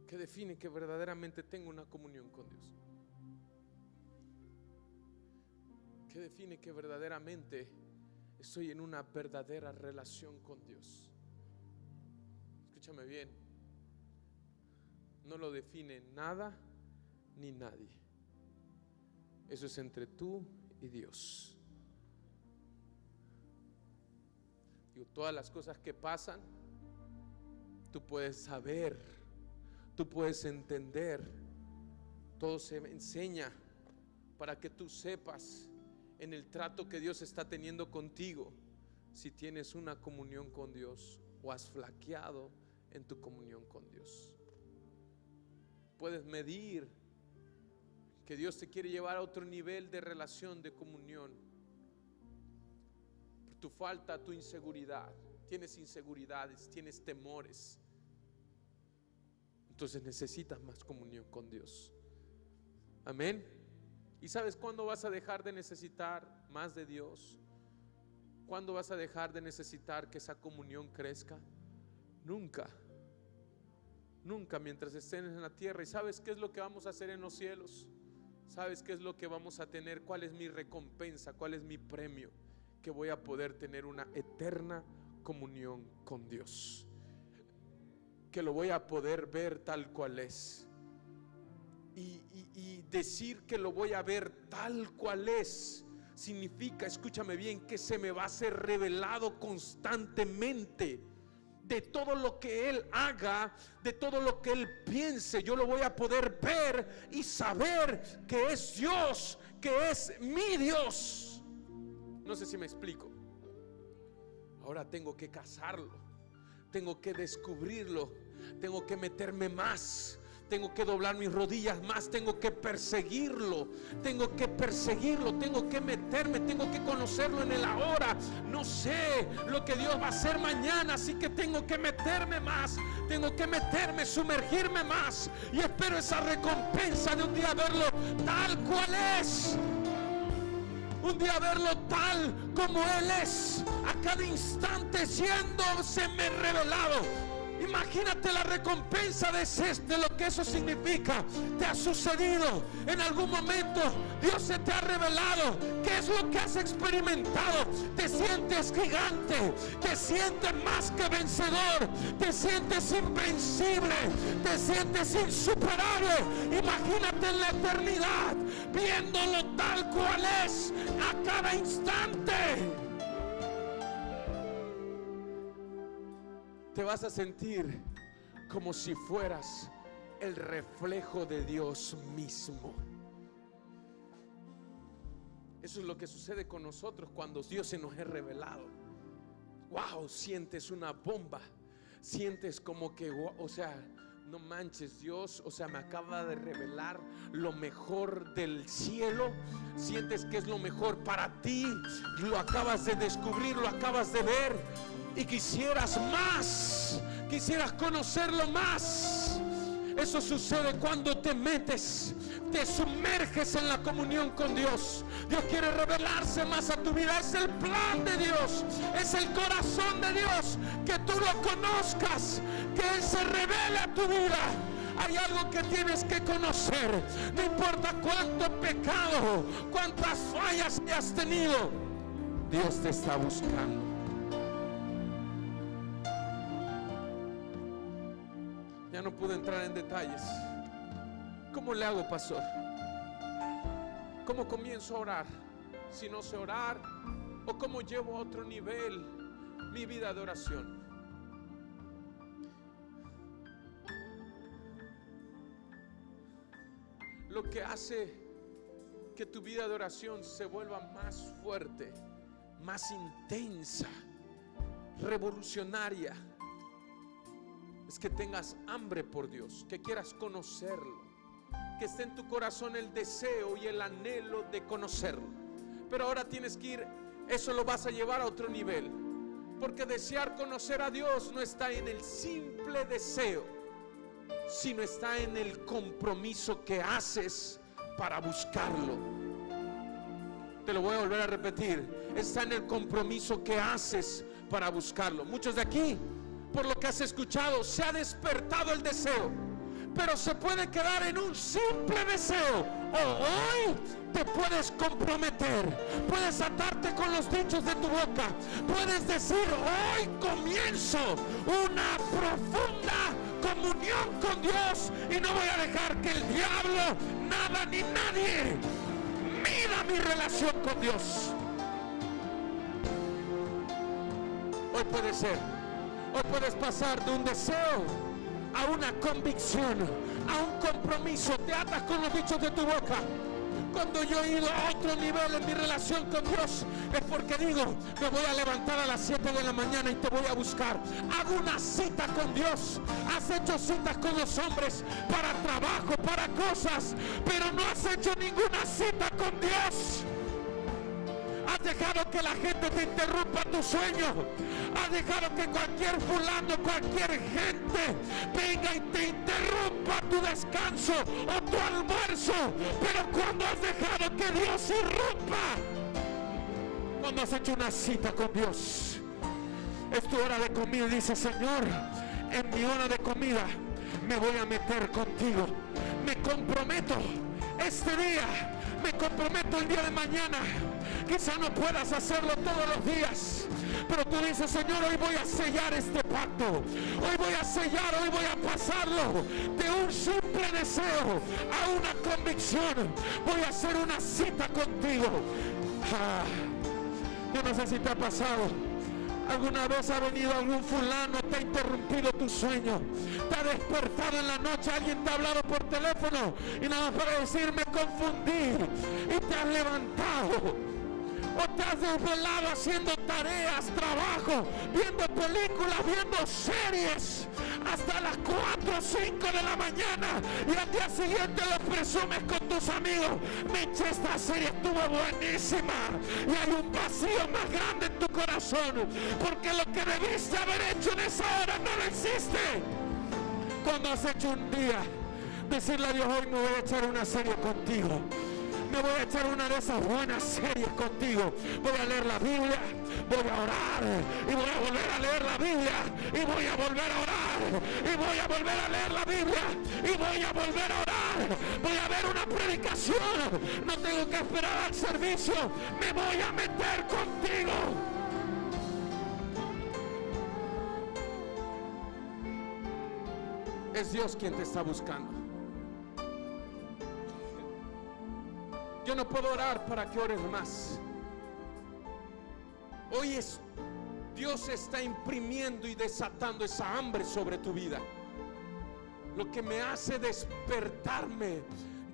¿Qué define que verdaderamente tengo una comunión con Dios? ¿Qué define que verdaderamente estoy en una verdadera relación con Dios? Escúchame bien. No lo define nada ni nadie. Eso es entre tú y Dios. todas las cosas que pasan, tú puedes saber, tú puedes entender. Todo se enseña para que tú sepas en el trato que Dios está teniendo contigo, si tienes una comunión con Dios o has flaqueado en tu comunión con Dios. Puedes medir que Dios te quiere llevar a otro nivel de relación, de comunión. Por tu falta, tu inseguridad, tienes inseguridades, tienes temores, entonces necesitas más comunión con Dios. Amén. ¿Y sabes cuándo vas a dejar de necesitar más de Dios? ¿Cuándo vas a dejar de necesitar que esa comunión crezca? Nunca. Nunca, mientras estén en la tierra. ¿Y sabes qué es lo que vamos a hacer en los cielos? ¿Sabes qué es lo que vamos a tener? ¿Cuál es mi recompensa? ¿Cuál es mi premio? Que voy a poder tener una eterna comunión con Dios, que lo voy a poder ver tal cual es. Y decir que lo voy a ver tal cual es significa, escúchame bien, que se me va a ser revelado constantemente. De todo lo que Él haga, de todo lo que Él piense, yo lo voy a poder ver y saber que es Dios, que es mi Dios. No sé si me explico. Ahora tengo que cazarlo, tengo que descubrirlo, tengo que meterme más, tengo que doblar mis rodillas más, tengo que perseguirlo, tengo que meterme, tengo que conocerlo en el ahora. No sé lo que Dios va a hacer mañana, así que tengo que meterme más, tengo que meterme, sumergirme más, y espero esa recompensa de un día verlo tal cual es. Un día verlo tal como Él es, a cada instante siéndoseme revelado. Imagínate la recompensa de lo que eso significa. ¿Te ha sucedido en algún momento? Dios se te ha revelado. ¿Qué es lo que has experimentado? Te sientes gigante, te sientes más que vencedor, te sientes invencible, te sientes insuperable. Imagínate en la eternidad, viéndolo tal cual es a cada instante. Te vas a sentir como si fueras el reflejo de Dios mismo. Eso es lo que sucede con nosotros cuando Dios se nos es revelado. Wow, sientes una bomba. Sientes como que, o sea, no manches, Dios, o sea, me acaba de revelar lo mejor del cielo. Sientes que es lo mejor para ti. Lo acabas de descubrir, lo acabas de ver. Y quisieras más, quisieras conocerlo más. Eso sucede cuando te metes, te sumerges en la comunión con Dios. Dios quiere revelarse más a tu vida. Es el plan de Dios, es el corazón de Dios, que tú lo conozcas, que Él se revele a tu vida. Hay algo que tienes que conocer. No importa cuánto pecado, cuántas fallas hayas tenido, Dios te está buscando. Ya no pude entrar en detalles. ¿Cómo le hago, pastor? ¿Cómo comienzo a orar si no sé orar? ¿O cómo llevo a otro nivel mi vida de oración? Lo que hace que tu vida de oración se vuelva más fuerte, más intensa, revolucionaria, es que tengas hambre por Dios, que quieras conocerlo, que esté en tu corazón el deseo y el anhelo de conocerlo. Pero ahora tienes que ir, eso lo vas a llevar a otro nivel, porque desear conocer a Dios no está en el simple deseo, sino está en el compromiso que haces para buscarlo. Te lo voy a volver a repetir, está en el compromiso que haces para buscarlo. Muchos de aquí, por lo que has escuchado, se ha despertado el deseo, pero se puede quedar en un simple deseo. O hoy te puedes comprometer, puedes atarte con los dichos de tu boca, puedes decir: hoy comienzo una profunda comunión con Dios y no voy a dejar que el diablo, nada ni nadie mida mi relación con Dios. Hoy puede ser. Hoy puedes pasar de un deseo a una convicción, a un compromiso. Te atas con los dichos de tu boca. Cuando yo he ido a otro nivel en mi relación con Dios, es porque digo, me voy a levantar a las 7 de la mañana y te voy a buscar. Hago una cita con Dios. Has hecho citas con los hombres para trabajo, para cosas, pero no has hecho ninguna cita con Dios. Has dejado que la gente te interrumpa tu sueño. Has dejado que cualquier fulano, cualquier gente venga y te interrumpa tu descanso o tu almuerzo. Pero cuando has dejado que Dios irrumpa, cuando has hecho una cita con Dios, es tu hora de comida y dices: Señor, en mi hora de comida me voy a meter contigo. Me comprometo este día, me comprometo el día de mañana. Quizá no puedas hacerlo todos los días, pero tú dices: Señor, hoy voy a sellar este pacto. Hoy voy a sellar, hoy voy a pasarlo de un simple deseo a una convicción. Voy a hacer una cita contigo. Yo no sé si te ha pasado. ¿Alguna vez ha venido algún fulano, te ha interrumpido tu sueño? Te ha despertado en la noche, alguien te ha hablado por teléfono y nada más para decir: me confundí, y te has levantado? O te has desvelado haciendo tareas, trabajo, viendo películas, viendo series hasta las 4 o 5 de la mañana, y al día siguiente lo presumes con tus amigos: me eché esta serie, estuvo buenísima. Y hay un vacío más grande en tu corazón, porque lo que debiste haber hecho en esa hora no lo hiciste. Cuando has hecho un día, decirle a Dios: hoy me voy a echar una serie contigo. Me voy a echar una de esas buenas series contigo. Voy a leer la Biblia, voy a orar, y voy a volver a leer la Biblia, y voy a volver a orar, y voy a volver a leer la Biblia, y voy a volver a orar. Voy a ver una predicación, no tengo que esperar al servicio, me voy a meter contigo. Es Dios quien te está buscando. Yo no puedo orar para que ores más. Hoy Dios está imprimiendo y desatando esa hambre sobre tu vida. Lo que me hace despertarme,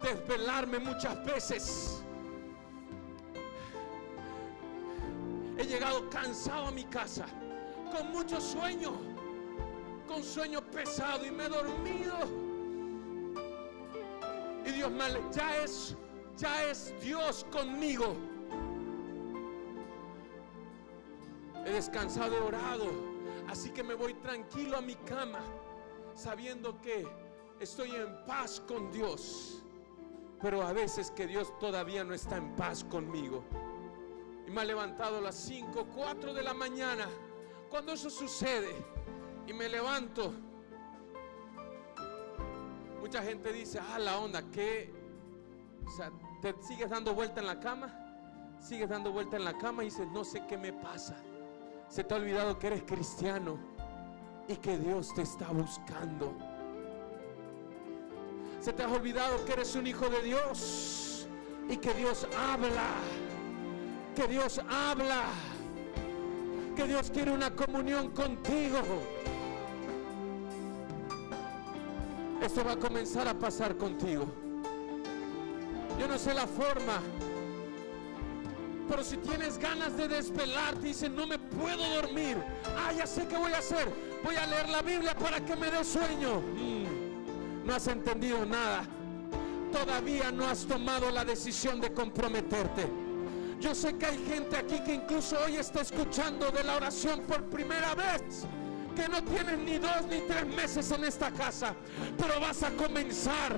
desvelarme muchas veces. He llegado cansado a mi casa, con mucho sueño, con sueño pesado, y me he dormido. Y Dios ya es Dios conmigo. He descansado, he orado, así que me voy tranquilo a mi cama, sabiendo que estoy en paz con Dios. Pero a veces que Dios todavía no está en paz conmigo. Y me ha levantado a las 5, 4 de la mañana. Cuando eso sucede y me levanto, mucha gente dice: la onda, ¿qué? O sea, te sigues dando vuelta en la cama, y dices: no sé qué me pasa. Se te ha olvidado que eres cristiano y que Dios te está buscando. Se te ha olvidado que eres un hijo de Dios y que Dios habla, que Dios quiere una comunión contigo. Esto va a comenzar a pasar contigo. Yo no sé la forma, pero si tienes ganas de desvelarte, dices: no me puedo dormir. Ya sé qué voy a hacer. Voy a leer la Biblia para que me dé sueño. No has entendido nada. Todavía no has tomado la decisión de comprometerte. Yo sé que hay gente aquí que incluso hoy está escuchando de la oración por primera vez, que no tienes ni 2 ni 3 meses en esta casa, pero vas a comenzar.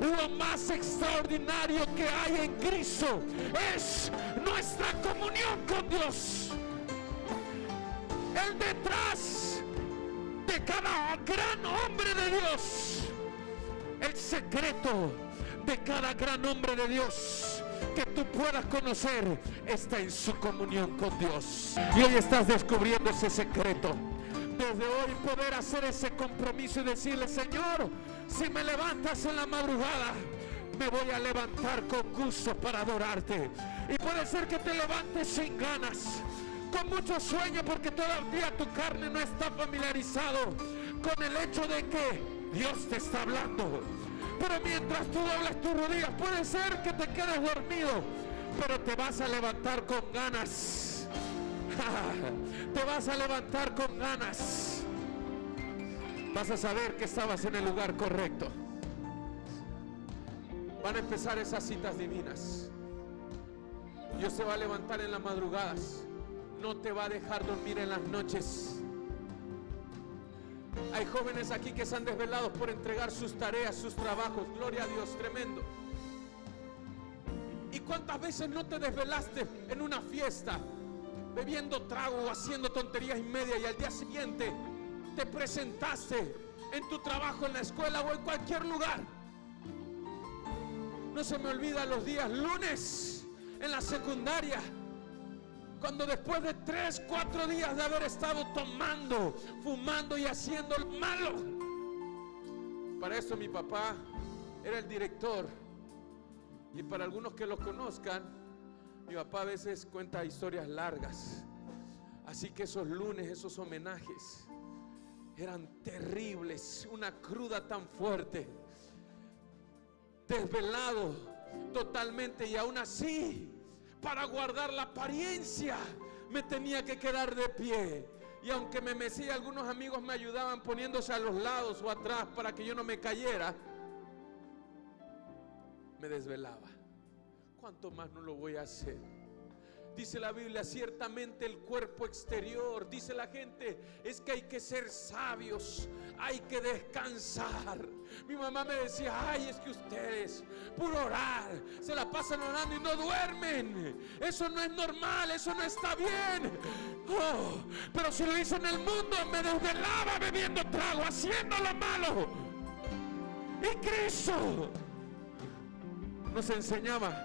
Lo más extraordinario que hay en Cristo es nuestra comunión con Dios. El detrás de cada gran hombre de Dios, el secreto de cada gran hombre de Dios que tú puedas conocer, está en su comunión con Dios. Y hoy estás descubriendo ese secreto. Desde hoy poder hacer ese compromiso y decirle: Señor, si me levantas en la madrugada, me voy a levantar con gusto para adorarte. Y puede ser que te levantes sin ganas, con mucho sueño, porque todavía tu carne no está familiarizado con el hecho de que Dios te está hablando. Pero mientras tú doblas tus rodillas, puede ser que te quedes dormido, pero te vas a levantar con ganas. Te vas a levantar con ganas. Vas a saber que estabas en el lugar correcto. Van a empezar esas citas divinas. Dios se va a levantar en las madrugadas. No te va a dejar dormir en las noches. Hay jóvenes aquí que se han desvelado por entregar sus tareas, sus trabajos. Gloria a Dios, tremendo. ¿Y cuántas veces no te desvelaste en una fiesta, bebiendo trago o haciendo tonterías y media, y al día siguiente te presentaste en tu trabajo, en la escuela o en cualquier lugar? No se me olvida los días lunes en la secundaria, cuando después de 3, 4 días de haber estado tomando, fumando y haciendo lo malo. Para eso mi papá era el director. Y para algunos que lo conozcan, mi papá a veces cuenta historias largas. Así que esos lunes, esos homenajes eran terribles. Una cruda tan fuerte, desvelado totalmente, y aún así, para guardar la apariencia, me tenía que quedar de pie. Y aunque me mecía, algunos amigos me ayudaban poniéndose a los lados o atrás para que yo no me cayera, me desvelaba. ¿Cuánto más no lo voy a hacer? Dice la Biblia, ciertamente el cuerpo exterior, dice la gente, es que hay que ser sabios, hay que descansar. Mi mamá me decía, ay, es que ustedes, puro orar, se la pasan orando y no duermen. Eso no es normal, eso no está bien. Oh, pero si lo hice en el mundo, me desvelaba bebiendo trago, haciendo lo malo. Y Cristo nos enseñaba,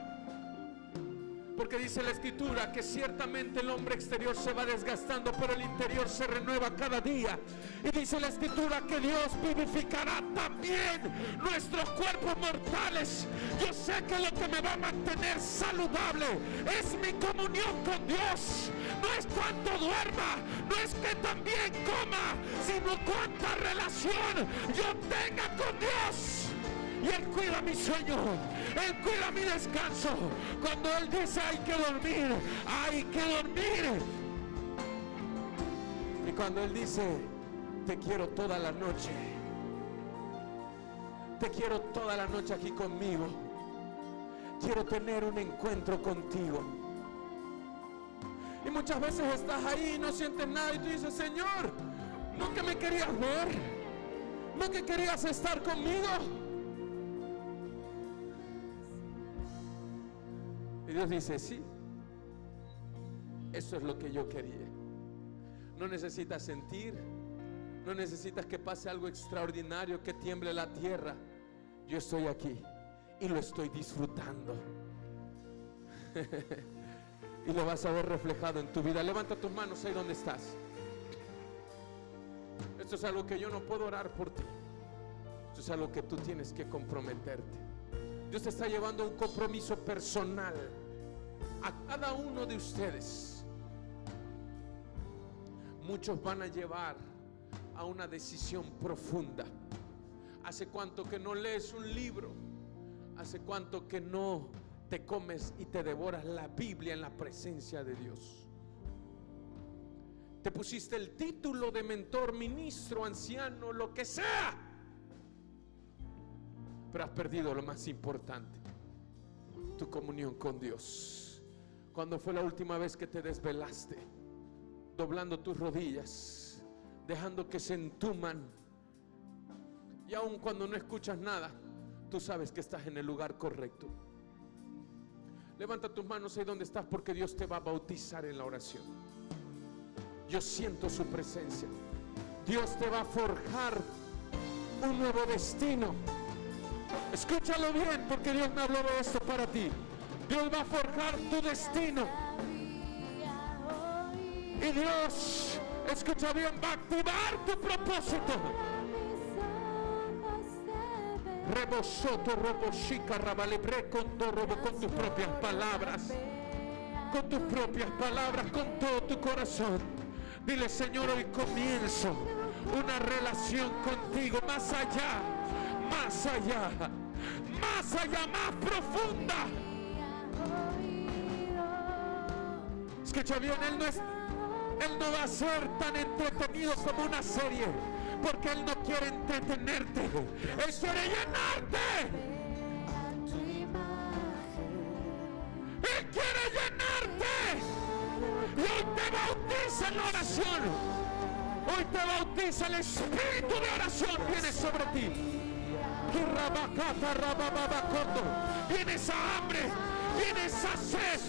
porque dice la Escritura que ciertamente el hombre exterior se va desgastando, pero el interior se renueva cada día. Y dice la Escritura que Dios vivificará también nuestros cuerpos mortales. Yo sé que lo que me va a mantener saludable es mi comunión con Dios. No es cuánto duerma, no es que también coma, sino cuánta relación yo tenga con Dios. Y Él cuida mi sueño, Él cuida mi descanso. Cuando Él dice hay que dormir, hay que dormir. Y cuando Él dice te quiero toda la noche, te quiero toda la noche aquí conmigo, quiero tener un encuentro contigo. Y muchas veces estás ahí y no sientes nada y tú dices, Señor, ¿no que me querías ver? ¿No que querías estar conmigo? Y Dios dice, sí, eso es lo que yo quería. No necesitas sentir, no necesitas que pase algo extraordinario, que tiemble la tierra. Yo estoy aquí y lo estoy disfrutando. Y lo vas a ver reflejado en tu vida. Levanta tus manos ahí donde estás. Esto es algo que yo no puedo orar por ti. Esto es algo que tú tienes que comprometerte. Dios te está llevando a un compromiso personal a cada uno de ustedes. Muchos van a llevar a una decisión profunda. ¿Hace cuánto que no lees un libro? ¿Hace cuánto que no te comes y te devoras la Biblia en la presencia de Dios? Te pusiste el título de mentor, ministro, anciano, lo que sea, pero has perdido lo más importante, tu comunión con Dios. ¿Cuándo fue la última vez que te desvelaste, doblando tus rodillas, dejando que se entuman? Y aun cuando no escuchas nada, tú sabes que estás en el lugar correcto. Levanta tus manos ahí donde estás, porque Dios te va a bautizar en la oración. Yo siento su presencia. Dios te va a forjar un nuevo destino. Escúchalo bien, porque Dios me habló de esto para ti. Dios va a forjar tu destino. Y Dios, escucha bien, va a activar tu propósito. Rebosoto, robochica, rabalebre con tus propias palabras. con tus propias palabras, con todo tu corazón. Dile: Señor, hoy comienzo una relación contigo más allá, más allá, más allá, más profunda. Escucha bien, Él no va a ser tan entretenido como una serie, porque Él no quiere entretenerte, Él quiere llenarte. Él quiere llenarte. Y hoy te bautiza en la oración. Hoy te bautiza, el espíritu de oración viene sobre ti. Viene esa hambre, viene esa sed,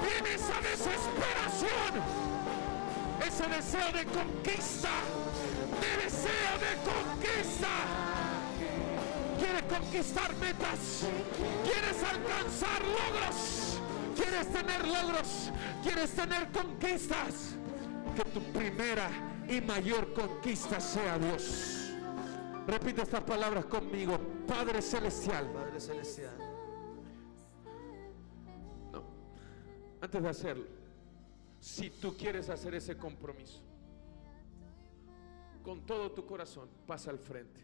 viene esa desesperación, ese deseo de conquista, Quieres conquistar metas, quieres alcanzar logros, quieres tener logros, quieres tener conquistas. Que tu primera y mayor conquista sea Dios. Repite estas palabras conmigo: Padre Celestial. Padre Celestial. No, antes de hacerlo, si tú quieres hacer ese compromiso con todo tu corazón, pasa al frente.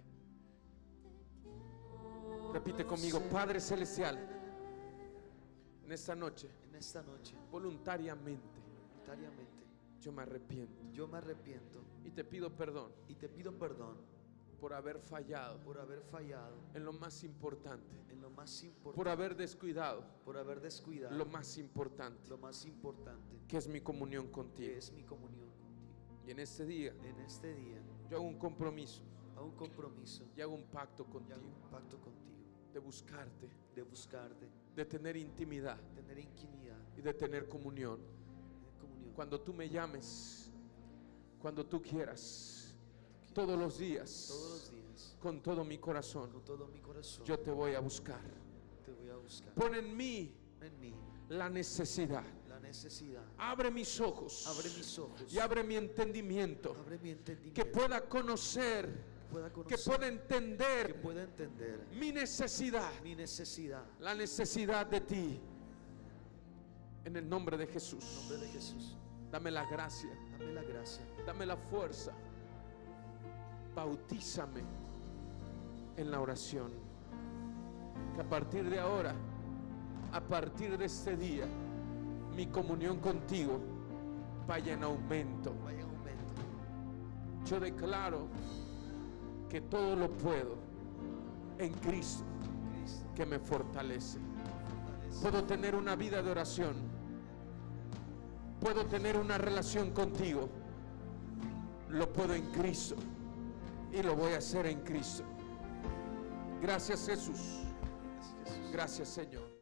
Repite conmigo: Padre Celestial, en esta noche, voluntariamente, yo me arrepiento y te pido perdón por haber fallado en lo más importante, por haber descuidado lo más importante, que es mi comunión contigo. Y en este día yo hago un compromiso y hago un pacto contigo, de buscarte, de tener intimidad y de tener comunión. Cuando tú me llames, cuando tú quieras, todos los días, con todo mi corazón, yo te voy a buscar. Pon en mí la necesidad. Abre mis ojos y abre mi entendimiento, que pueda conocer, que pueda entender mi necesidad, la necesidad de ti. En el nombre de Jesús, dame la gracia, dame la fuerza. Bautízame en la oración. Que a partir de ahora, a partir de este día, mi comunión contigo vaya en aumento. Yo declaro que todo lo puedo en Cristo que me fortalece. Puedo tener una vida de oración, puedo tener una relación contigo. Lo puedo en Cristo y lo voy a hacer en Cristo. Gracias, Jesús. Gracias, Señor.